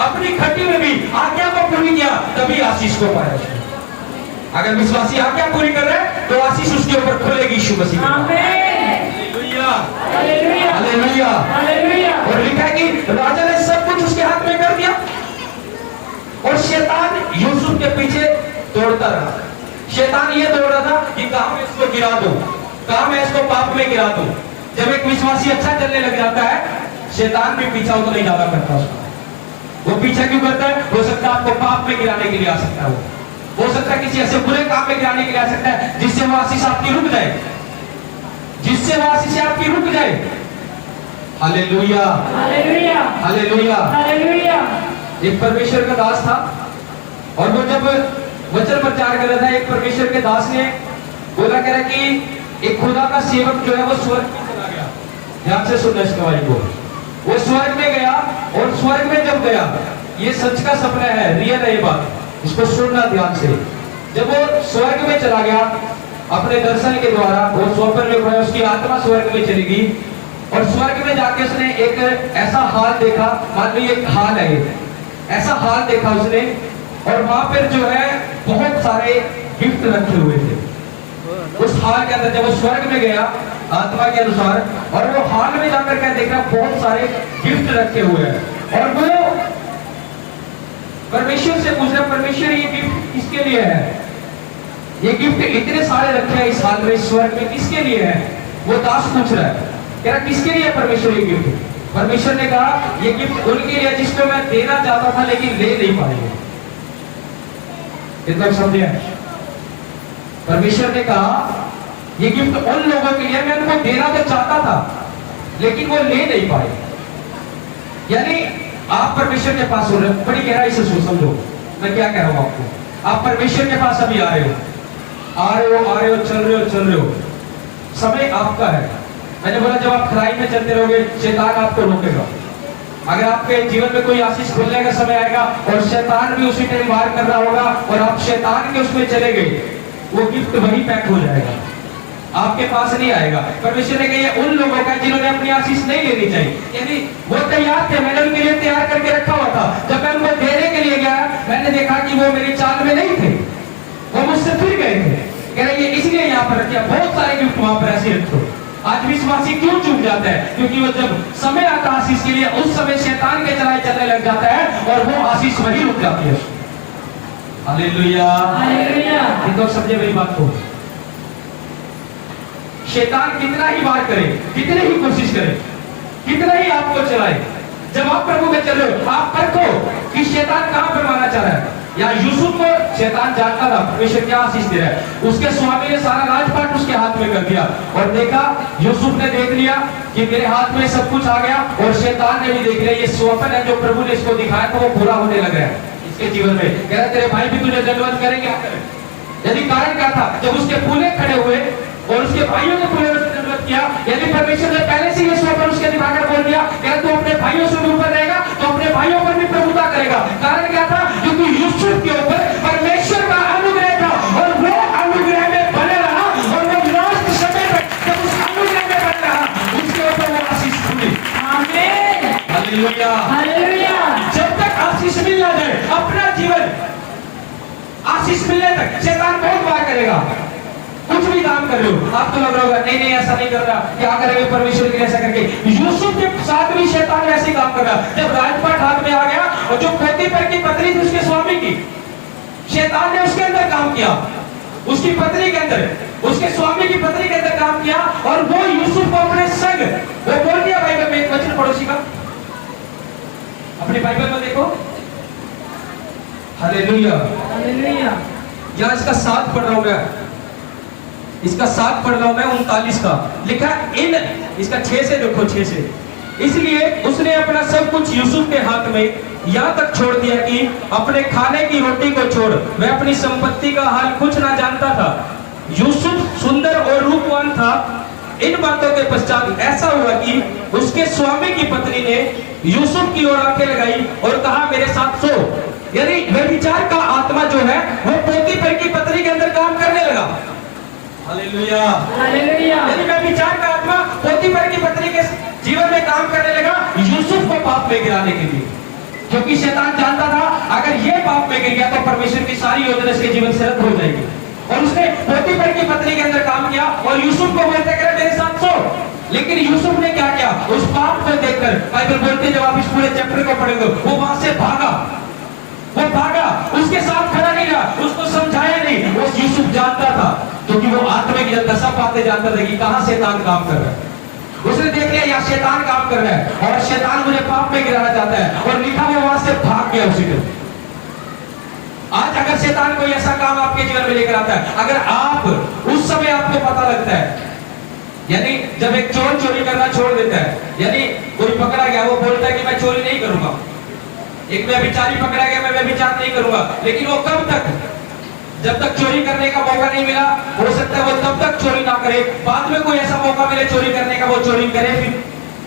अपनी खटी में भी आज्ञा को पूरी किया, तभी आशीष को पाया उसने। अगर विश्वासी आज्ञा पूरी कर रहे हैं तो आशीष उसके ऊपर खुलेगी यीशु मसीह में। Hallelujah, hallelujah, hallelujah, hallelujah. और लिखा है कि राजा ने सब कुछ उसके हाथ में कर दिया और शैतान यूसुफ के पीछे दौड़ता रहा। शैतान ये दौड़ रहा था कि कहां मैं इसको गिरा दूं, कहां मैं इसको पाप में गिरा दूं। जब एक विश्वासी अच्छा चलने लग जाता है, शैतान भी पीछा उतना ही ज्यादा करता है उसका। वो पीछा क्यों करता है? हो सकता है आपको पाप में गिराने के लिए आ सकता है, वो हो सकता है किसी ऐसे बुरे काम में गिराने के लिए आ सकता है जिससे वो आशीष आपकी रुक जाए, जिससे वो आशीष आपकी रुक जाए। Hallelujah, hallelujah, hallelujah. हालेलुया। एक परमेश्वर का दास था और वो जब वचन प्रचार कर रहा था, एक परमेश्वर के दास ने बोला, कह रहा कि एक खुदा का सेवक जो है वो स्वर्ग में चला गया। ध्यान से सुनना इस कहानी को। वो स्वर्ग में गया और स्वर्ग में जब गया, ये सच का सपना है, रियल है ये बात, इसको सुनना ध्यान से। जब वो स्वर्ग में चला गया अपने दर्शन के द्वारा, वो स्वप्न में पड़ा, उसकी आत्मा स्वर्ग में चली गई और स्वर्ग में जाके उसने एक ऐसा हाल देखा, मान लीजिए एक हाल है, ऐसा हाल देखा उसने और वहां पर जो है बहुत सारे गिफ्ट रखे हुए थे उस हाल के अंदर। जब वो स्वर्ग में गया आत्मा के अनुसार और वो हाल में जाकर क्या देख रहा, बहुत सारे गिफ्ट रखे हुए हैं और वो परमेश्वर से पूछ रहा, परमेश्वर ये गिफ्ट किसके लिए है? ये गिफ्ट इतने सारे रखे हैं इस हाल में, इस स्वर्ग में, किसके लिए है? वो दास पूछ रहा है, कह रहा किसके लिए परमेश्वर ये गिफ्ट? परमेश्वर ने कहा ये गिफ्ट उनके लिए जिसको मैं देना चाहता था लेकिन ले नहीं पाए। इतना समझे? परमेश्वर ने कहा ये गिफ्ट उन लोगों के लिए मैं उनको देना तो चाहता था लेकिन वो ले नहीं पाए। यानी आप परमेश्वर के पास हो रहे हो, बड़ी गहराई से समझो मैं क्या कह रहा हूं आपको। आप परमेश्वर के पास अभी आ रहे हो, चल रहे हो, समय आपका है। मैंने बोला जब आप खराई में चलते रहोगे शैतान आपको रोकेगा। अगर आपके जीवन में कोई आशीष खुलने का समय आएगा और शैतान भी उसी टाइम वार कर रहा होगा और आप शैतान के उसमें चले गए, वो गिफ्ट वही पैक हो जाएगा, आपके पास नहीं आएगा। परमेश्वर ने कहा उन लोगों का जिन्होंने अपनी आशीष नहीं लेनी चाहिए, यानी वो तैयार थे, मैंने उनके लिए तैयार करके रखा हुआ था। जब मैं उनको देने के लिए गया मैंने देखा कि वो मेरी चाल में नहीं थे, वो मुझसे फिर गए थे। कह रहे ये इसलिए यहाँ पर रखा, बहुत सारे गिफ्ट वहां पर ऐसे रखो। आज विश्वासी क्यों चूक जाता है? क्योंकि वो जब समय आता आशीष के लिए उस समय शैतान के चलाए चलने लग जाता है और वो आशीष वही रुक जाती है। Hallelujah, hallelujah. तो समझे मेरी बात को। शैतान कितना ही वार करे, कितने ही कोशिश करे, कितना ही आपको चलाए, जब आप प्रभु में चल रहे हो आप परखो कि शैतान कहां पर मारना चाह रहा है। या यूसुफ को शैतान जानता था परमेश्वर क्या आशीष दे रहा है, उसके स्वामी ने सारा राजपाट उसके हाथ में कर दिया और देखा, यूसुफ ने देख लिया कि मेरे हाथ में सब कुछ आ गया और शैतान ने भी देख लिया ये स्वप्न है जो प्रभु ने इसको दिखाया था वो पूरा होने लग रहा है इसके जीवन में। कह रहा तेरे भाई भी तुझे दंडवत करेंगे। यदि कारण क्या था? जब उसके पूले खड़े हुए और उसके भाइयों ने पूरे दंडवत किया, यदि परमेश्वर ने पहले से ये स्वप्न उसके दिखाकर बोल दिया कि तू अपने भाइयों से भी ऊपर रहेगा तो अपने भाइयों पर भी प्रभुता करेगा। कारण क्या था? क्योंकि यूसुफ के ऊपर परमेश्वर का अनुग्रह था और वो अनुग्रह में बने रहा और वो लास्ट समय तक जब उस अनुग्रह में बने रहा उसके ऊपर वो आशीष खुली। आमीन, हालेलुया, हालेलुया। जब तक आशीष मिल ना जाए अपना जीवन आशीष मिलने तक शैतान बहुत वार करेगा। कुछ भी काम कर रहे हो, आप तो लग रहा होगा नहीं नहीं ऐसा नहीं कर रहा, क्या करेंगे परमेश्वर के लिए ऐसा करके। यूसुफ के साथ भी शैतान वैसे ही काम कर रहा। जब राजपाट हाथ में आ गया और जो पोतीफर की पत्नी थी उसके स्वामी की, शैतान ने उसके अंदर काम किया, उसकी पत्नी के अंदर, उसके स्वामी की पत्नी के अंदर काम किया, और वो यूसुफ को अपने संग, वो बोल दिया बाइबल में एक वचन पड़ोसी का, अपने बाइबल में देखो, हालेलुया, हालेलुया। यहाँ इसका 7 पढ़ रहा हूं मैं, इसका 7 पढ़ रहा हूं मैं 39 का लिखा इन, इसका 6 से देखो, 6 से। इसलिए उसने अपना सब कुछ यूसुफ के हाथ में यहाँ तक छोड़ दिया कि अपने खाने की रोटी को छोड़ वह अपनी संपत्ति का हाल कुछ ना जानता था। यूसुफ सुंदर और रूपवान था। इन बातों के पश्चात ऐसा हुआ कि उसके स्वामी की पत्नी ने यूसुफ की ओर आंखें लगाई और कहा मेरे साथ सो। यानी व्यभिचार का आत्मा जो है वो पोतीफर की पत्नी के अंदर काम करने लगा। Hallelujah, hallelujah. यानी व्यभिचार का आत्मा पोतीफर की पत्नी के जीवन में काम करने लगा यूसुफ को पाप में गिराने के लिए, क्योंकि शैतान जानता था अगर ये पाप में गिर गया तो परमेश्वर की सारी योजना इसके जीवन से रद्द हो जाएगी। और उसने पोतीफर की पत्नी के अंदर काम किया और यूसुफ को बोलते करे मेरे साथ सो। लेकिन यूसुफ ने क्या किया, उस पाप को देखकर बाइबल बोलते जब आप इस पूरे चैप्टर को पढ़ेंगे वो वहां से भागा, वो भागा, उसके साथ खड़ा नहीं रहा, उसको समझाया नहीं। वो यूसुफ जानता था क्योंकि वो आत्मिक दशा बातें जानता था कि कहां शैतान काम कर रहा है। उसने देख लिया यहाँ शैतान काम कर रहा है और शैतान मुझे पाप में गिराना चाहता है, और लिखा वो वहां से भाग गया उसी दिन। आज अगर शैतान कोई ऐसा काम आपके जीवन में लेकर आता है, अगर आप उस समय आपको पता लगता है, यानी जब एक चोर चोरी करना छोड़ देता है, यानी कोई पकड़ा गया वो बोलता है कि मैं चोरी नहीं करूंगा, एक व्यभिचारी पकड़ा गया मैं व्यभिचार नहीं करूंगा, लेकिन वो कब तक, जब तक चोरी करने का मौका नहीं मिला, हो सकता है वो तब तक चोरी ना करे, बाद में कोई ऐसा मौका मिले चोरी करने का वो चोरी करे। फिर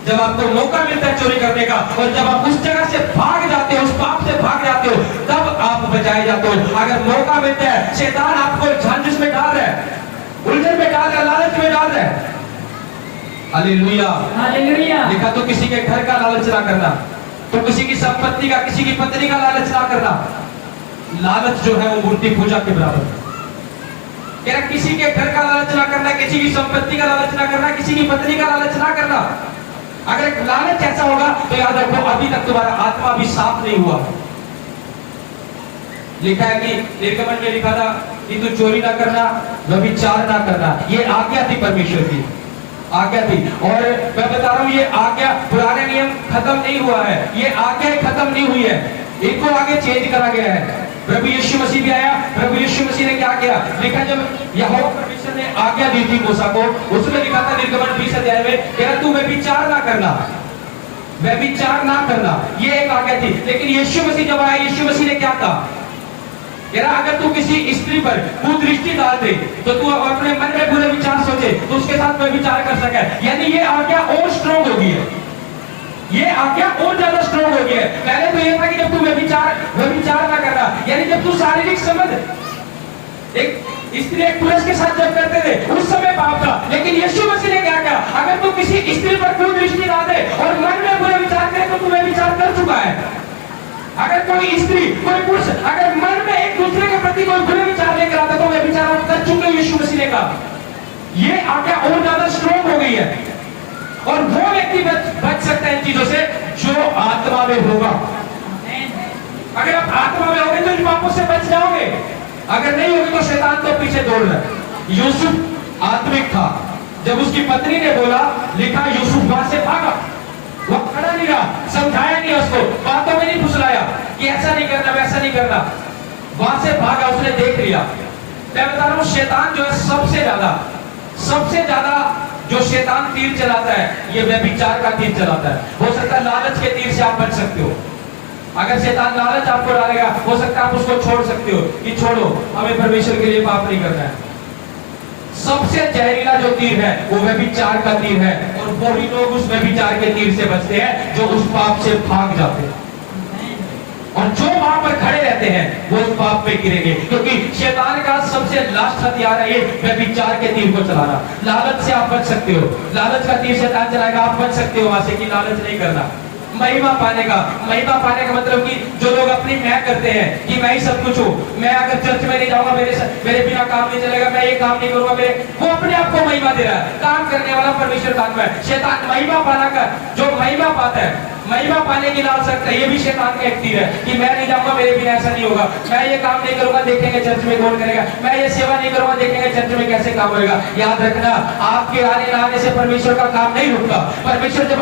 जब आपको मौका मिलता है चोरी करने का और जब आप उस जगह से भाग जाते हो, उस पाप से भाग जाते हो, तब आप बचाए जाते हो। अगर मौका मिलता है, शैतान आपको झांझ में डाल रहा है, उलझन में डाल रहा है, लालच में डाल रहा है। Hallelujah, hallelujah. लिखा तो किसी के घर का लालच ना करना, तो किसी की संपत्ति का, किसी की पत्नी का लालच ना करना। लालच जो है वो मूर्ति पूजा के बराबर है। कह रहा किसी के घर का लालच ना करना, किसी की संपत्ति का लालच ना करना, किसी की पत्नी का लालच ना करना। अगर लालच ऐसा होगा तो याद रखो अभी तक तुम्हारा आत्मा भी साफ नहीं हुआ। लिखा है कि निर्गमन में लिखा था कि तू चोरी ना करना, व्यभिचार ना करना, ये आज्ञा थी परमेश्वर की, आज्ञा थी। और मैं बता रहा हूं ये आज्ञा, पुराने नियम खत्म नहीं हुआ है, ये आज्ञा खत्म नहीं हुई है, इनको आगे चेंज करा गया है। प्रभु यीशु मसीह भी आया, प्रभु यीशु मसीह ने क्या किया, लिखा जब यहोवा परमेश्वर ने आज्ञा दी थी मूसा को, उसमें लिखा था निर्गमन 20 अध्याय में, कह रहा तू व्यभिचार ना करना, व्यभिचार ना करना, ये एक आज्ञा थी। लेकिन यीशु मसीह जब आया, यीशु मसीह ने क्या कहा, कह रहा अगर तू किसी स्त्री पर कुदृष्टि डाल दे तो तू अपने मन में बुरे विचार सोचे तो उसके साथ व्यभिचार कर सके। यानी ये आज्ञा और स्ट्रॉन्ग हो गई है, ये आज्ञा और ज्यादा स्ट्रॉन्ग हो गई है। पहले तो ये था कि जब तू व्यभिचार ना करना, यानी जब तू शारीरिक संबंध एक स्त्री एक पुरुष के साथ जब करते थे उस समय पाप था। लेकिन यीशु मसीह ने क्या कहा, अगर तू किसी स्त्री पर कुदृष्टि डाल दे और मन में बुरे विचार करे तो तू व्यभिचार कर चुका है। अगर कोई स्त्री, कोई पुरुष अगर मन में एक दूसरे के प्रति कोई बुरे विचार लेकर आता तो व्यभिचार आप कर चुके, यीशु मसीह ने कहा। ये आज्ञा और ज्यादा स्ट्रॉन्ग हो गई है, और वो व्यक्ति बच सकता है इन चीजों से जो आत्मा में होगा। अगर आप आत्मा में होगे तो इन पापों से बच जाओगे, अगर नहीं होगे तो शैतान तो पीछे दौड़ रहा है। यूसुफ आत्मिक था, जब उसकी पत्नी ने बोला, लिखा यूसुफ वहां से भागा, वो खड़ा नहीं रहा, समझाया नहीं उसको, बातों में नहीं फुसलाया कि ऐसा नहीं करना वैसा नहीं करना, वहां से भागा, उसने देख लिया। मैं बता रहा हूं शैतान जो है सबसे ज्यादा जो शैतान तीर चलाता है ये व्यभिचार का तीर चलाता है। हो सकता है लालच के तीर से आप बच सकते हो, अगर शैतान लालच आपको डालेगा हो सकता है आप उसको छोड़ सकते हो कि छोड़ो हमें परमेश्वर के लिए पाप नहीं करना है। सबसे जहरीला जो तीर है वो व्यभिचार का तीर है, और वही लोग उस व्यभिचार के तीर से बचते हैं जो उस पाप से भाग जाते हैं, और जो वहां पर खड़े रहते हैं वो उस पाप पे गिरेंगे। क्योंकि शैतान का सबसे लास्ट हथियार है ये व्यभिचार के तीर को चलाना। लालच से आप बच सकते हो, लालच का तीर शैतान चलाएगा, आप बच सकते हो वहां से कि लालच नहीं करना, महिमा पाने का। महिमा पाने का मतलब कि जो लोग अपनी मैं करते हैं कि मैं ही सब कुछ हूँ, मैं अगर चर्च में नहीं जाऊंगा मेरे बिना काम नहीं चलेगा, मैं ये काम नहीं करूंगा, वो अपने आप को महिमा दे रहा है। काम करने वाला परमेश्वर का आत्मा है। शैतान महिमा पाना का, जो महिमा पाता है, महिमा पाने की लालसा है, ये भी शैतान का एक तीर है कि मैं नहीं जाऊंगा, मेरे बिना ऐसा नहीं होगा, मैं ये काम नहीं करूंगा, देखेंगे चर्च में कौन करेगा, मैं ये सेवा नहीं करूंगा, देखेंगे चर्च में कैसे काम होगा। याद रखना, आपके आने से परमेश्वर का काम नहीं रुकता। परमेश्वर जब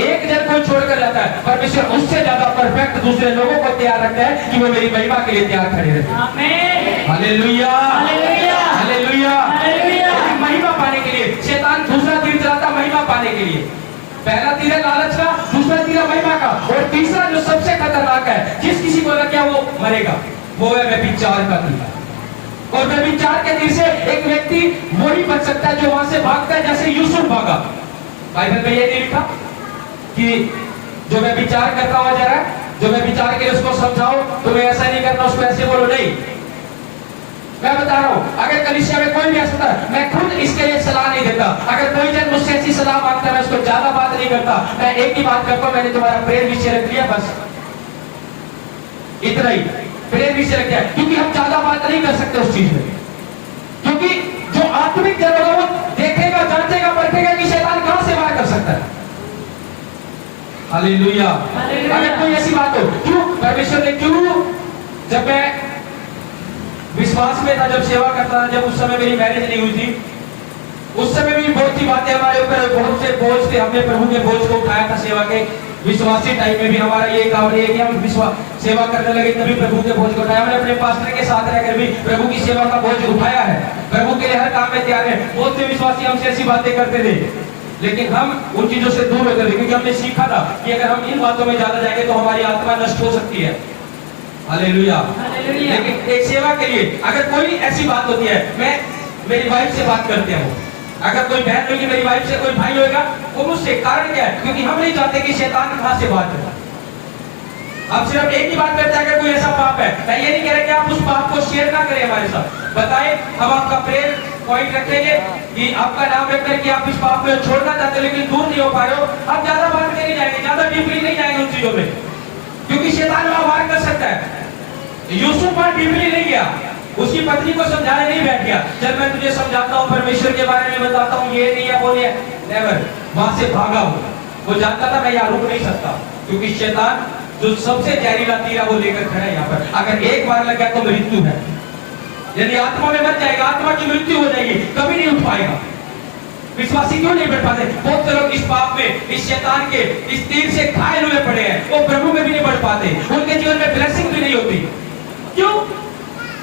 एक जन को छोड़कर जाता है, परमेश्वर उससे ज्यादा परफेक्ट दूसरे लोगों को तैयार रखता है कि वो मेरी महिमा के लिए तैयार खड़े रहते हैं। आमीन। Hallelujah, hallelujah, hallelujah, hallelujah. महिमा पाने के लिए शैतान दूसरा तीर चलाता, महिमा पाने के लिए। पहला तीर है लालच का, दूसरा तीर है महिमा का, और तीसरा जो सबसे खतरनाक है, जिस किसी को लग गया वो मरेगा, वो है व्यभिचार का तीर। और व्यभिचार के तीर से एक व्यक्ति वही बच सकता है जो वहां से भागता है, जैसे यूसुफ भागा। बाइबल में ये नहीं लिखा कि जो व्यभिचार करता हुआ जा रहा है, जो व्यभिचार के लिए उसको समझाओ, तुम्हें ऐसा नहीं करना, उसको ऐसे बोलो, नहीं। मैं बता रहा हूं, अगर कलीसिया में कोई भी ऐसा था, मैं खुद इसके लिए सलाह नहीं देता। अगर कोई जन मुझसे ऐसी सलाह मांगता है, मैं उसको ज्यादा बात नहीं करता, मैं एक ही बात करता हूं, मैंने तुम्हारा प्रेयर विषय रख लिया, बस इतना ही प्रेयर विषय रख लिया, क्योंकि हम ज्यादा बात नहीं कर सकते उस चीज में। क्योंकि जो आत्मिक जन होगा वो देखेगा, जांचेगा, परखेगा कि शैतान कहां से वार कर सकता है। हालेलुया। अगर कोई ऐसी बात हो, क्यों परमेश्वर ने, क्यों जब मैं विश्वास में था, जब सेवा करता था, जब उस समय मेरी मैरिज नहीं हुई थी, उस समय भी बहुत सी बातें हमारे ऊपर, बहुत से बोझ थे, हमने प्रभु के बोझ को उठाया था। सेवा के विश्वासी टाइम में भी हमारा ये काम नहीं है कि हम विश्वास सेवा करने लगे तभी प्रभु के बोझ को उठाया। हमने अपने पास्टर के साथ रहकर भी प्रभु की सेवा का बोझ उठाया है, प्रभु के लिए हर काम में तैयार है। बहुत से विश्वासी हमसे ऐसी बातें करते थे, लेकिन हम उन चीजों से दूर होते थे, क्योंकि हमने सीखा था कि अगर हम इन बातों में ज्यादा जाएंगे तो हमारी आत्मा नष्ट हो सकती है। हालेलुया। लेकिन एक सेवा के लिए अगर कोई ऐसी बात होती है, मैं मेरी वाइफ से बात करते हूँ, अगर कोई बहन होगी मेरी वाइफ से, कोई भाई होगा, वो मुझसे, कारण क्या है, क्योंकि हम नहीं चाहते कि शैतान कहां से बात करे। अब सिर्फ एक ही बात करते हैं, अगर कोई ऐसा पाप है, मैं ये नहीं कह रहा कि आप उस पाप को शेयर ना करें हमारे साथ, बताएं, हम आपका प्रेयर पॉइंट रखेंगे कि आपका नाम रखकर कि आप इस पाप को छोड़ना चाहते हो लेकिन दूर नहीं हो पा रहे हो, आप ज्यादा बात नहीं जाएंगे, ज्यादा डीपली नहीं जाएंगे उन चीजों में, क्योंकि शैतान वहां वार कर सकता है। यूसुफ पर डीपली नहीं गया, उसकी पत्नी को समझाने नहीं बैठ गया, जब मैं तुझे समझाता हूँ, परमेश्वर के बारे में बताता हूँ, ये नहीं है, वो नहीं है, नेवर, वहां से भागा वो जानता था मैं यहाँ रुक नहीं सकता, क्योंकि शैतान जो सबसे जहरीला तीर है वो लेकर खड़ा है यहाँ पर। अगर एक बार लग गया तो मृत्यु है, यदि आत्मा में मर जाएगा, आत्मा की मृत्यु हो जाएगी, कभी नहीं उठ पाएगा। विश्वासी क्यों नहीं बढ़ पाते? बहुत से लोग इस पाप में, इस शैतान के इस तीर से घायल हुए पड़े हैं, वो प्रभु में भी नहीं बढ़ पाते, उनके जीवन में ब्लेसिंग भी नहीं होती। क्यों?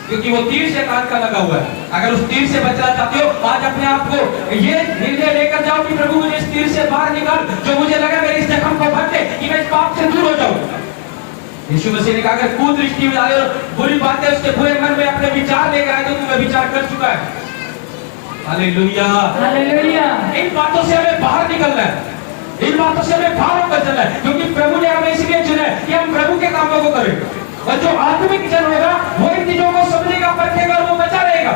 क्योंकि वो तीर शैतान का लगा हुआ है। अगर उस तीर से बचना चाहते हो, आज अपने आप को ये निर्णय लेकर जाओ कि प्रभु मुझे इस तीर से बाहर निकाल, जो मुझे लगा मेरे इस जख्म को भर दे कि मैं इस पाप से दूर हो जाऊं। यीशु मसीह ने कहा अगर कुदृष्टि में डाले बुरी बातें उसके बुरे मन में अपने विचार लेकर आए तो तू विचार कर चुका है। Hallelujah, hallelujah. इन बातों से हमें बाहर निकलना है, इन बातों से हमें बाहर होकर चलना है, क्योंकि प्रभु ने हमें इसलिए चुना है कि हम प्रभु के कामों को करें। और जो आत्मिक जन होगा वो इन चीजों को समझेगा, परखेगा और वो बचा रहेगा।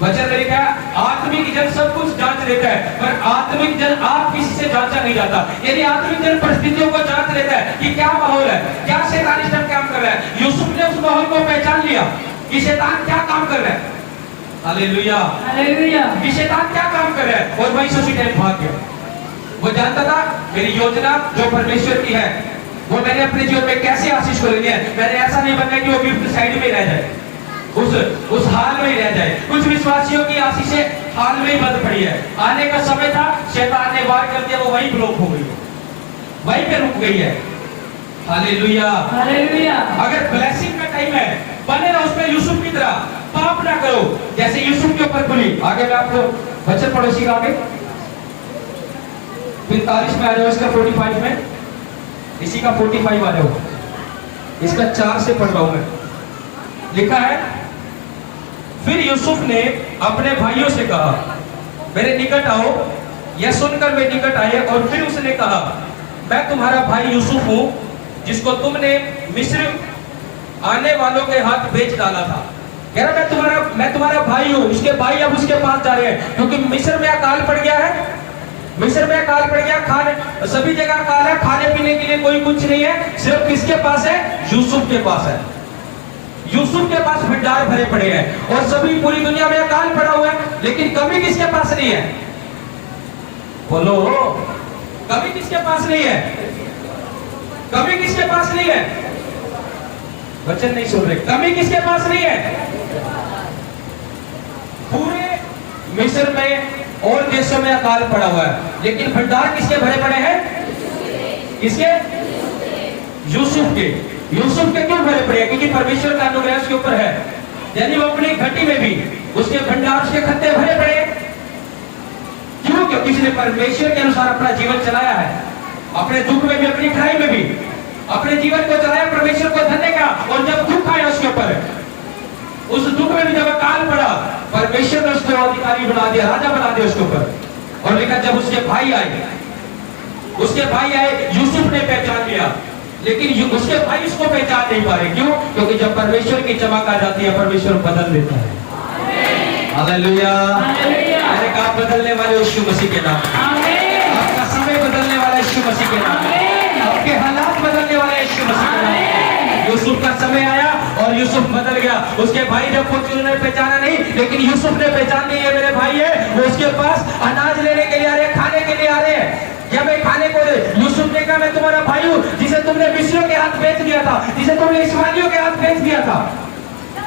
वचन में लिखा है आत्मिक जन सब कुछ जांच लेता है, पर आत्मिक जन आप किसी से जांचा नहीं जाता। यदि आत्मिक जन परिस्थितियों को जांच लेता है कि क्या माहौल है, क्या शैतान इस टाइम काम कर रहा है, यूसुफ ने उस माहौल को पहचान लिया कि शैतान क्या काम कर रहा है। Hallelujah, hallelujah. कि शैतान क्या काम कर रहा है, और वही उसी टाइम भाग गया। वो जानता था मेरी योजना जो परमेश्वर की है वो मैंने अपने जीवन में कैसे आशीष को लेनी है। मैंने ऐसा नहीं बनना कि वो गिफ्ट साइड में रह जाए, उस हाल में ही रह जाए। कुछ विश्वासियों की आशीषें हाल में ही बंद पड़ी है। आने का समय था, शैतान ने वार कर दिया, वो वहीं ब्लॉक हो गई, वहीं पे रुक गई है। Hallelujah, hallelujah. अगर ब्लेसिंग का टाइम है, बने रहो उसमें यूसुफ की तरह, पाप ना करो जैसे यूसुफ के ऊपर खुली। आगे मैं आपको वचन पड़ोसी का आगे 45 में आ जाओ, इसका 45 में, इसी का 45 आ जाओ, इसका 4 से पढ़ रहा हूं मैं। लिखा है फिर यूसुफ ने अपने भाइयों से कहा मेरे निकट आओ। यह सुनकर वे निकट आए और फिर उसने कहा मैं तुम्हारा भाई यूसुफ हूं जिसको तुमने मिस्र आने वालों के हाथ बेच डाला था। कह रहा मैं तुम्हारा भाई हूं। उसके भाई अब उसके पास जा रहे हैं क्योंकि मिस्र में अकाल पड़ गया है, मिस्र में अकाल पड़ गया, खाने सभी जगह अकाल है, खाने पीने के लिए कोई कुछ नहीं है, सिर्फ किसके पास है? यूसुफ के पास है। यूसुफ के पास भंडार भरे पड़े हैं और सभी पूरी दुनिया में अकाल पड़ा हुआ है, लेकिन कमी किसके पास नहीं है? बोलो, कमी किसके पास नहीं है? कमी किसके पास नहीं है? वचन नहीं सुन रहे। कमी किसके पास नहीं है? पूरे मिस्र में और देशों में अकाल पड़ा हुआ है, लेकिन भंडार किसके भरे पड़े हैं? किसके? यूसुफ के। यूसुफ के क्यों भरे पड़े हैं? क्योंकि परमेश्वर का अनुग्रह उसके ऊपर है। यानी वो अपनी घटी में भी उसके भंडार, उसके खत्ते भरे पड़े हैं। क्यों? क्योंकि उसने परमेश्वर के अनुसार अपना जीवन चलाया है, अपने दुख में भी, अपनी खराई में भी अपने जीवन को चलाया, परमेश्वर को धन्य का। और जब दुख आया उसके ऊपर, उस दुख में भी जब अकाल पड़ा, परमेश्वर ने उसको अधिकारी बना दिया, राजा बना दिया उसके ऊपर। और लिखा जब उसके भाई आए, यूसुफ ने पहचान लिया, लेकिन उसके भाई उसको पहचान नहीं पा रहे। क्यों? क्योंकि जब परमेश्वर की चमक आ जाती है, परमेश्वर बदल देता है। हालेलुया। मैंने कहा बदलने वाले यीशु मसीह के नाम, आपका समय बदलने वाला यीशु मसीह के नाम, आपके हालात बदलने वाले यीशु मसीह के नाम। यूसुफ का समय आया और यूसुफ बदल गया। उसके भाई जब कुछ उन्होंने पहचाना नहीं, लेकिन यूसुफ ने पहचान लिया, मेरे भाई है, वो उसके पास अनाज लेने के लिए आ रहे, खाने के लिए आ रहे हैं। क्या मैं खाने को दे? यूसुफ ने कहा मैं तुम्हारा भाई हूं, जिसे तुमने मिस्रियों के हाथ बेच दिया था, जिसे तुमने इस्माइलियों के हाथ बेच दिया था।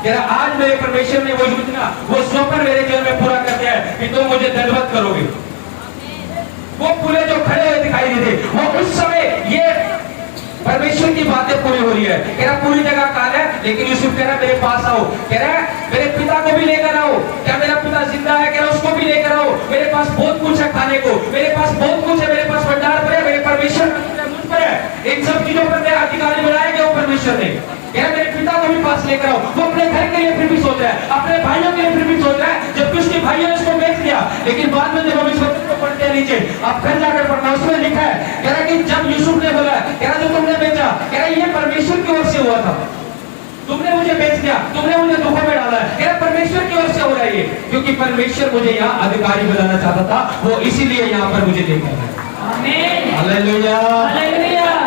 तेरा आज मेरे परमेश्वर ने वो योजना, वो स्वप्न मेरे जीवन में पूरा कर दिया है कि तुम मुझे दंडवत करोगे। वो पूरे जो खड़े हुए दिखाई देते, वो उस समय ये परमेश्वर की बातें पूरी हो रही है। कह रहा पूरी जगह काल है, लेकिन यूसुफ कह रहा मेरे पास आओ। कह रहा मेरे पिता को भी लेकर आओ। क्या मेरा पिता जिंदा है? कह रहा उसको भी लेकर आओ। मेरे पास बहुत कुछ है खाने को, मेरे पास बहुत कुछ है, मेरे पास भंडार पर है, मेरे परमेश्वर मुझ पर है। इन सब चीजों पर मैं अधिकारी बनाया गया हूं परमेश्वर ने। कह रहा मेरे पिता को भी पास लेकर आओ। वो अपने घर के लिए फिर भी सोच रहा है, अपने भाइयों के लिए फिर भी सोच रहा है, जबकि उसके भाइयों ने उसको बेच दिया। लेकिन बाद में जब हम इस वचन को पढ़ते हैं नीचे, आप घर जाकर पढ़ना, उसमें लिखा है, कह रहा कि जब यूसुफ ने बोला, कह रहा जो तुमने बेचा, कह रहा ये परमेश्वर की ओर से हुआ था, तुमने मुझे बेच दिया, तुमने मुझे धोखा में डाला है। कह रहा परमेश्वर की ओर से हो रहा है ये, क्योंकि परमेश्वर मुझे यहाँ अधिकारी बनाना चाहता था, वो इसीलिए यहाँ पर मुझे लेकर आया। हालेलुया।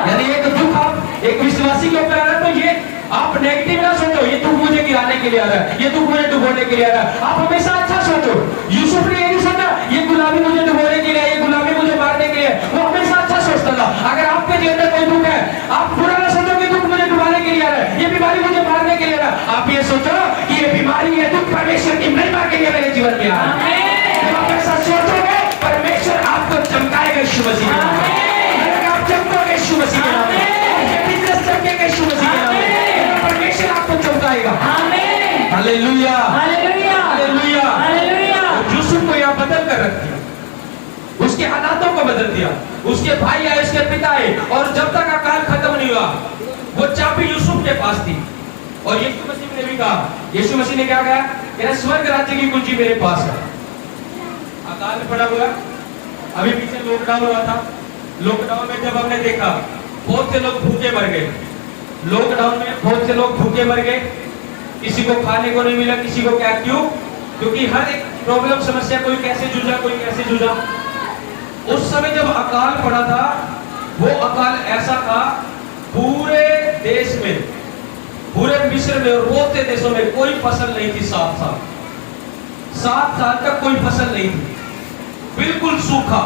यानी एक दुख आप एक विश्वासी के ऊपर आ रहा है, तो ये आप नेगेटिव ना सोचो, ये दुख मुझे गिराने के लिए आ रहा है, ये दुख मुझे डुबोने के लिए आ रहा है। आप हमेशा अच्छा सोचो। यूसुफ ने ये नहीं सोचा ये गुलामी मुझे डुबोने के लिए, ये गुलामी मुझे मारने के लिए, वो हमेशा अच्छा सोचता था। अगर आपके जीवन में कोई दुख है, आप बुरा ना सोचो कि दुख मुझे डुबाने के लिए आ रहा है, ये बीमारी मुझे मारने के लिए आ रहा है। आप ये सोचो कि ये बीमारी, ये दुख परमेश्वर की महिमा के लिए मेरे जीवन में आ रहा है। जब आप ऐसा सोचोगे, परमेश्वर आपको चमकाएगा यीशु मसीह के नाम में। आप चमकोगे यीशु मसीह के नाम में, बिजनेस चमकेगा यीशु मसीह के नाम में, परमेश्वर आपको चमकाएगा। Hallelujah, hallelujah, hallelujah. यूसुफ को यहाँ बदल कर रख दिया, उसके हालातों को बदल दिया। उसके भाई आए, उसके पिता आए, और जब तक अकाल खत्म नहीं हुआ, वो चाबी यूसुफ के पास थी। और यीशु मसीह ने भी कहा, यीशु मसीह ने क्या कहा? मेरा स्वर्ग राज्य की कुंजी मेरे पास है। अकाल पड़ा हुआ, अभी पीछे लॉकडाउन हुआ था। लॉकडाउन में जब हमने देखा बहुत से लोग भूखे मर गए, लॉकडाउन में बहुत से लोग भूखे मर गए, किसी को खाने को नहीं मिला, किसी को क्या। क्यों? क्योंकि हर एक प्रॉब्लम, समस्या, कोई कैसे जूझा, कोई कैसे जूझा। उस समय जब अकाल पड़ा था, वो अकाल ऐसा था, पूरे देश में, पूरे मिस्र में और बहुत से देशों में कोई फसल नहीं थी। 7 साल तक कोई फसल नहीं थी, बिल्कुल सूखा।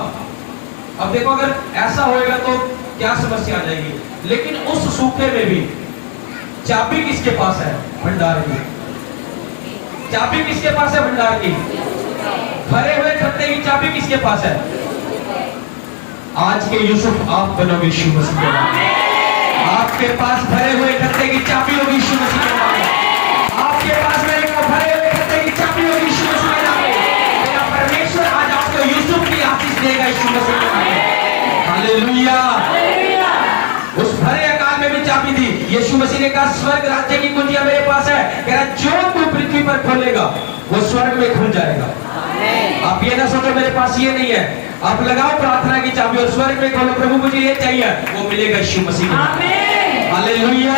अब देखो अगर ऐसा होएगा तो क्या समस्या आ जाएगी। लेकिन उस सूखे में भी चाबी किसके पास है? भंडार की। चाबी किसके पास है? भंडार की। भरे हुए खत्ते की चाबी किसके पास है? आज के यूसुफ आप बनोगे यीशु मसीह के नाम में। आपके पास भरे हुए खत्ते की चाबी होगी यीशु मसीह के नाम में। आपके पास मेरे को भरे हुए खत्ते की चाबी होगी यीशु मसीह के नाम में। मेरा परमेश्वर आज आपको यूसुफ की आशीष देगा यीशु मसीह के नाम में। हालेलुया। उस भरे अकाल में भी चाबी दी। यीशु मसीह ने कहा स्वर्ग राज्य की कुंजियां मेरे पास है। कह रहा जो तू पृथ्वी पर खोलेगा वो स्वर्ग में खुल जाएगा। आप ये ना सोचो मेरे पास ये नहीं है, आप लगाओ प्रार्थना की चाबी और स्वर्ग में खोलो, प्रभु मुझे ये चाहिए, वो मिलेगा यीशु मसीह के नाम में। हालेलुया।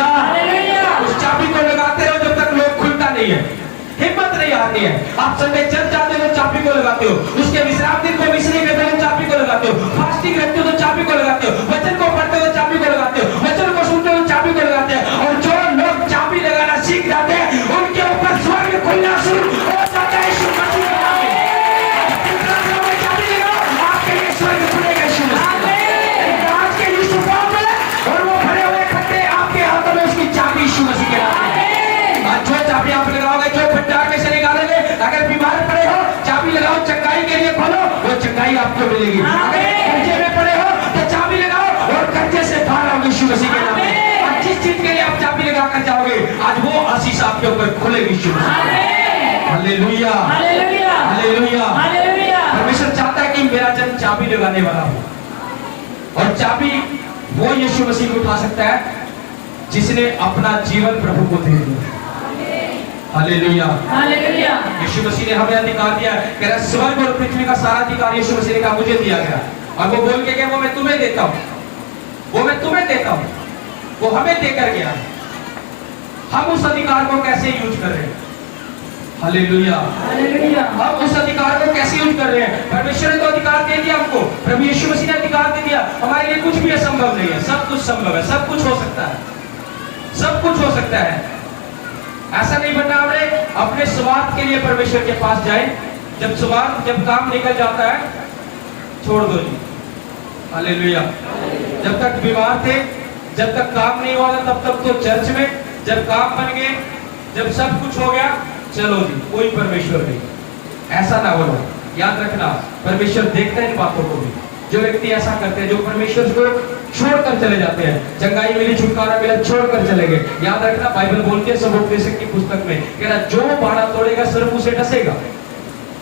उस चाबी को लगाते रहो जब तक लोग खुलता नहीं है, हिम्मत नहीं हारनी। लगानी है। आप संडे चर्च जाते हो तो चाबी को लगाते हो, उसके विश्राम दिन को मिस नहीं करते हो तो चाबी को लगाते हो, फास्टिंग रखते हो तो चाबी को लगाते हो, वचन को पढ़ते हो तो चाबी को लगाते हो, वचन को सुनते हो तो चाबी को लगाते हैं। और जो लोग चाबी लगाना सीख जाते हैं उनके ऊपर स्वर्ग खुलना शुरू हो जाता है। यीशु मसीह के नाम में प्रार्थना में चाबी लगाओ, आपके लिए स्वर्ग खुलेगा। यीशु मसीह आज के यीशु पाप है और वो भरे हुए खट्टे आपके हाथों में, उसकी चाबी यीशु मसीह के नाम में। आज जो चाबी आप लगाओगे, जो भंडार में से निकालोगे, अगर बीमार पड़े हो चाबी लगाओ, चंगाई के लिए खोलो, वो चंगाई आपको मिलेगी। अगर कर्जे में पड़े हो तो चाबी लगाओ और कर्जे से बाहर आओगे यीशु मसीह के नाम में। जिस चीज के लिए आप चाबी लगा कर जाओगे, आज वो आशीष आपके ऊपर खुलेगी। Hallelujah, hallelujah, hallelujah. हालेलुया। परमेश्वर चाहता है कि मेरा जन चाबी लगाने वाला हो, और चाबी वो यीशु मसीह को उठा सकता है जिसने अपना जीवन प्रभु को दे दिया। Hallelujah, hallelujah. यीशु मसीह ने हमें अधिकार दिया है, कह रहा है स्वर्ग और पृथ्वी का सारा अधिकार यीशु मसीह ने कहा मुझे दिया गया। और वो बोल के गया वो मैं तुम्हें देता हूं, वो मैं तुम्हें देता हूं, वो हमें देकर गया। हम उस अधिकार को कैसे यूज कर रहे हैं? Hallelujah, hallelujah. हम उस अधिकार को कैसे यूज कर रहे हैं? परमेश्वर ने तो अधिकार दे दिया हमको, प्रभु यीशु मसीह ने अधिकार दे दिया। हमारे लिए कुछ भी असंभव नहीं है, सब कुछ संभव है, सब कुछ हो सकता है, सब कुछ हो सकता है। ऐसा नहीं बनना हमने अपने स्वार्थ के लिए परमेश्वर के पास जाए। जब काम निकल जाता है छोड़ दो जी। हालेलुया। जब तक बीमार थे, जब तक काम नहीं हुआ तब तक तो चर्च में, जब काम बन गए, जब सब कुछ हो गया चलो जी, कोई परमेश्वर नहीं। ऐसा ना हो, याद रखना परमेश्वर देखता है इन बातों को भी। जो व्यक्ति ऐसा करते हैं, जो परमेश्वर को छोड़कर चले जाते हैं, चंगाई मिली, छुटकारा मिला, छोड़कर चले गए। याद रखना बाइबल बोलती है सबोपदेशक की पुस्तक में, कह रहा जो बाड़ा तोड़ेगा सिर्फ उसे डसेगा।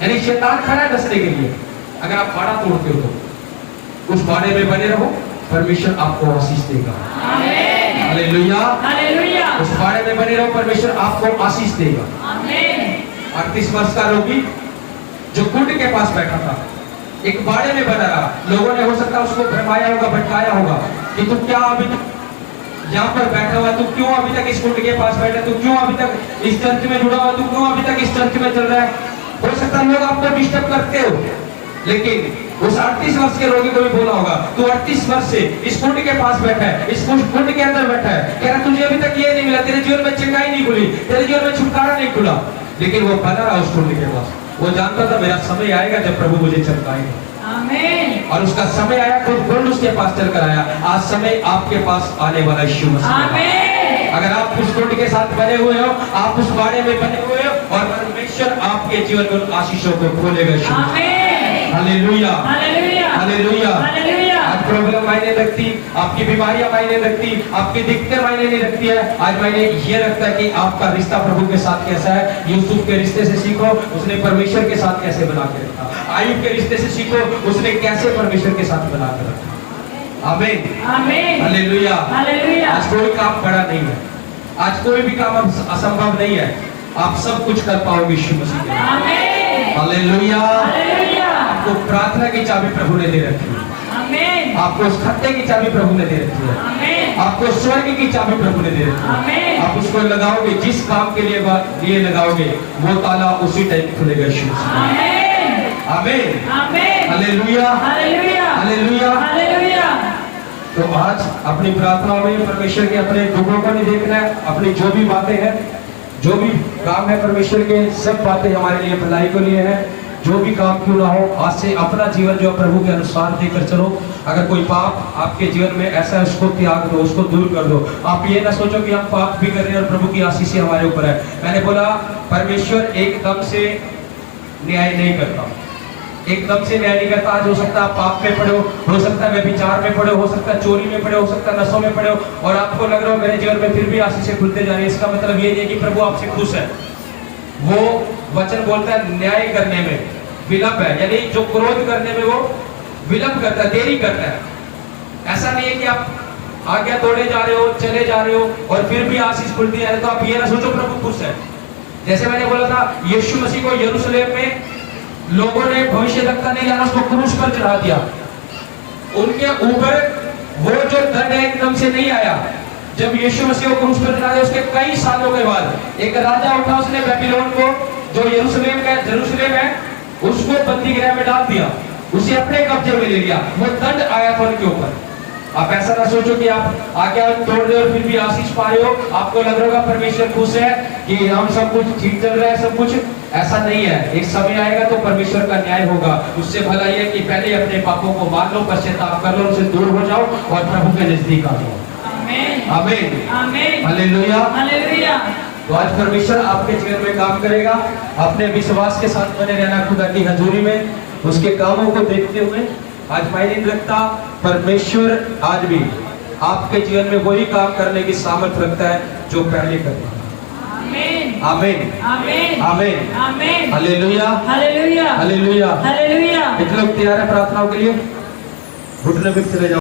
यानी शैतान खड़ा है डसने के लिए। अगर आप बाड़ा तोड़ते हो तो उस बाड़े में बने रहो, परमेश्वर आपको आशीष देगा। आमीन, हालेलुया, हालेलुया। उस बाड़े में बने रहो, परमेश्वर आपको आशीष देगा। आमीन। 38 वर्ष का रोगी जो कुंड के पास बैठा था, एक बाड़े में बना रहा। लोगों ने हो सकता है उसको भरमाया होगा, भटकाया होगा कि तू क्या अभी यहाँ पर बैठा हुआ, तू क्यों अभी तक इस कुंड के पास बैठा, तू क्यों अभी तक इस चर्च में जुड़ा हुआ, तू क्यों अभी तक इस चर्च में चल रहा है। हो सकता है लोग आपको डिस्टर्ब करते हो, लेकिन उस 38 वर्ष के रोगी को भी बोला होगा तू 38 वर्ष से इस कुंड के पास बैठा है, इस कुंड के अंदर बैठा है, कह रहा तुझे अभी तक ये नहीं मिला, तेरे जीवन में चंगाई नहीं खुली, तेरे जीवन में छुटकारा नहीं खुला। लेकिन वो बना रहा उस कुंड के पास। वो जानता था मेरा समय आएगा जब प्रभु मुझे चमकाएगा। आमीन। और उसका समय आया, खुद कुंड उसके पास चलकर आया। आज समय आपके पास आने वाला यीशु मसीह। आमीन। अगर आप उस कुंड के साथ बने हुए हो, आप उस बाड़े में बने हुए हो, और परमेश्वर आपके जीवन में उन आशीषों को खोलेगा। आमीन। Hallelujah, hallelujah, hallelujah. हालेलुया। आज प्रॉब्लम मायने रखती, आपकी बीमारियां मायने रखती, आपकी दिक्कतें मायने नहीं रखती है। आज मायने ये रखता है कि आपका रिश्ता प्रभु के साथ कैसा है। यूसुफ के रिश्ते से सीखो, उसने परमेश्वर के साथ कैसे बना के रखा। आयुब के रिश्ते से सीखो, उसने कैसे परमेश्वर के साथ बना के रखा। आमीन, आमीन। Hallelujah, hallelujah. आज कोई काम बड़ा नहीं है, आज कोई भी काम असंभव नहीं है। आप सब कुछ कर पाओगे यीशु मसीह के नाम। आमीन। हालेलुया। हालेलुया। आपको प्रार्थना की चाबी प्रभु ने दे रखी है। आमीन। आपको उस खत्ते की चाबी प्रभु ने दे रखी है। आमीन। आपको स्वर्ग की चाबी प्रभु ने दे रखी है। आमीन। आप उसको लगाओगे, जिस काम के लिए लगाओगे वो ताला उसी टाइम खुलेगा यीशु मसीह। आमीन। आमीन, आमीन। Hallelujah, hallelujah. हालेलुया। हालेलुया। तो आज अपनी प्रार्थना में परमेश्वर के अपने दुखों को नहीं देखना है। अपनी जो भी बातें हैं, जो भी काम है परमेश्वर के, सब बातें हमारे लिए भलाई के लिए है। जो भी काम क्यों ना हो, आज से अपना जीवन जो प्रभु के अनुसार देकर चलो। अगर कोई पाप आपके जीवन में ऐसा है, उसको त्याग दो, उसको दूर कर दो। आप ये ना सोचो कि हम पाप भी कर रहे हैं और प्रभु की आशीष हमारे ऊपर है। मैंने बोला परमेश्वर एकदम से न्याय नहीं करता, एकदम से न्याय नहीं करता। आज हो सकता है आप पाप में पड़े हो सकता है व्यभिचार में पड़े हो सकता है चोरी में पड़े हो सकता है नशों में पड़े हो, और आपको लग रहा हो मेरे जीवन में फिर भी आशीषें खुलते जा रही है। इसका मतलब ये नहीं कि प्रभु आपसे खुश है। वो वचन बोलता है न्याय करने में विलंब है, यानी जो क्रोध करने में वो विलंब करता है, देरी करता है। ऐसा नहीं है कि आप आज्ञा तोड़े जा रहे हो, चले जा रहे हो और फिर भी आशीष खुलती है, तो आप ये ना सोचो प्रभु खुश है। जैसे मैंने बोला था, यीशु मसीह को यरूशलेम में लोगों ने भविष्यवक्ता नहीं जाना, उसको क्रूस पर चढ़ा दिया। उनके ऊपर वो जो दंड है एकदम से नहीं आया। जब यीशु मसीह को क्रूस पर चढ़ा दिया, उसके कई सालों के बाद एक राजा उठा, उसने बेबीलोन को जो यरूशलेम है उसको बंदी गृह में डाल दिया, उसे अपने कब्जे में ले लिया। वो दंड आया था उनके ऊपर। आप ऐसा ना सोचो कि आप आज्ञा तोड़ रहे हो और फिर भी आशीष पा रहे हो। आपको लग रहा होगा परमेश्वर खुश है कि हम सब कुछ ठीक चल रहा है, सब कुछ। ऐसा नहीं है। एक समय आएगा तो परमेश्वर का न्याय होगा। उससे भला ये कि पहले अपने पापों को मान लो, पश्चाताप कर लो, उनसे दूर हो जाओ और प्रभु के नजदीक आ जाओ। आमीन आमीन आमीन हालेलुया। हालेलुया। तो आज परमेश्वर आपके जीवन में काम करेगा। अपने विश्वास के साथ बने रहना खुदा की हजूरी में, उसके कामों को देखते हुए। आज मायने नहीं रखता, परमेश्वर आज भी आपके जीवन में वही काम करने की सामर्थ्य रखता है जो पहले करता। आमीन आमीन आमीन आमीन आमीन हालेलुया हालेलुया हालेलुया। हालेलुया। कितने लोग तैयार है प्रार्थनाओं के लिए? घुटने पे चले जाओ।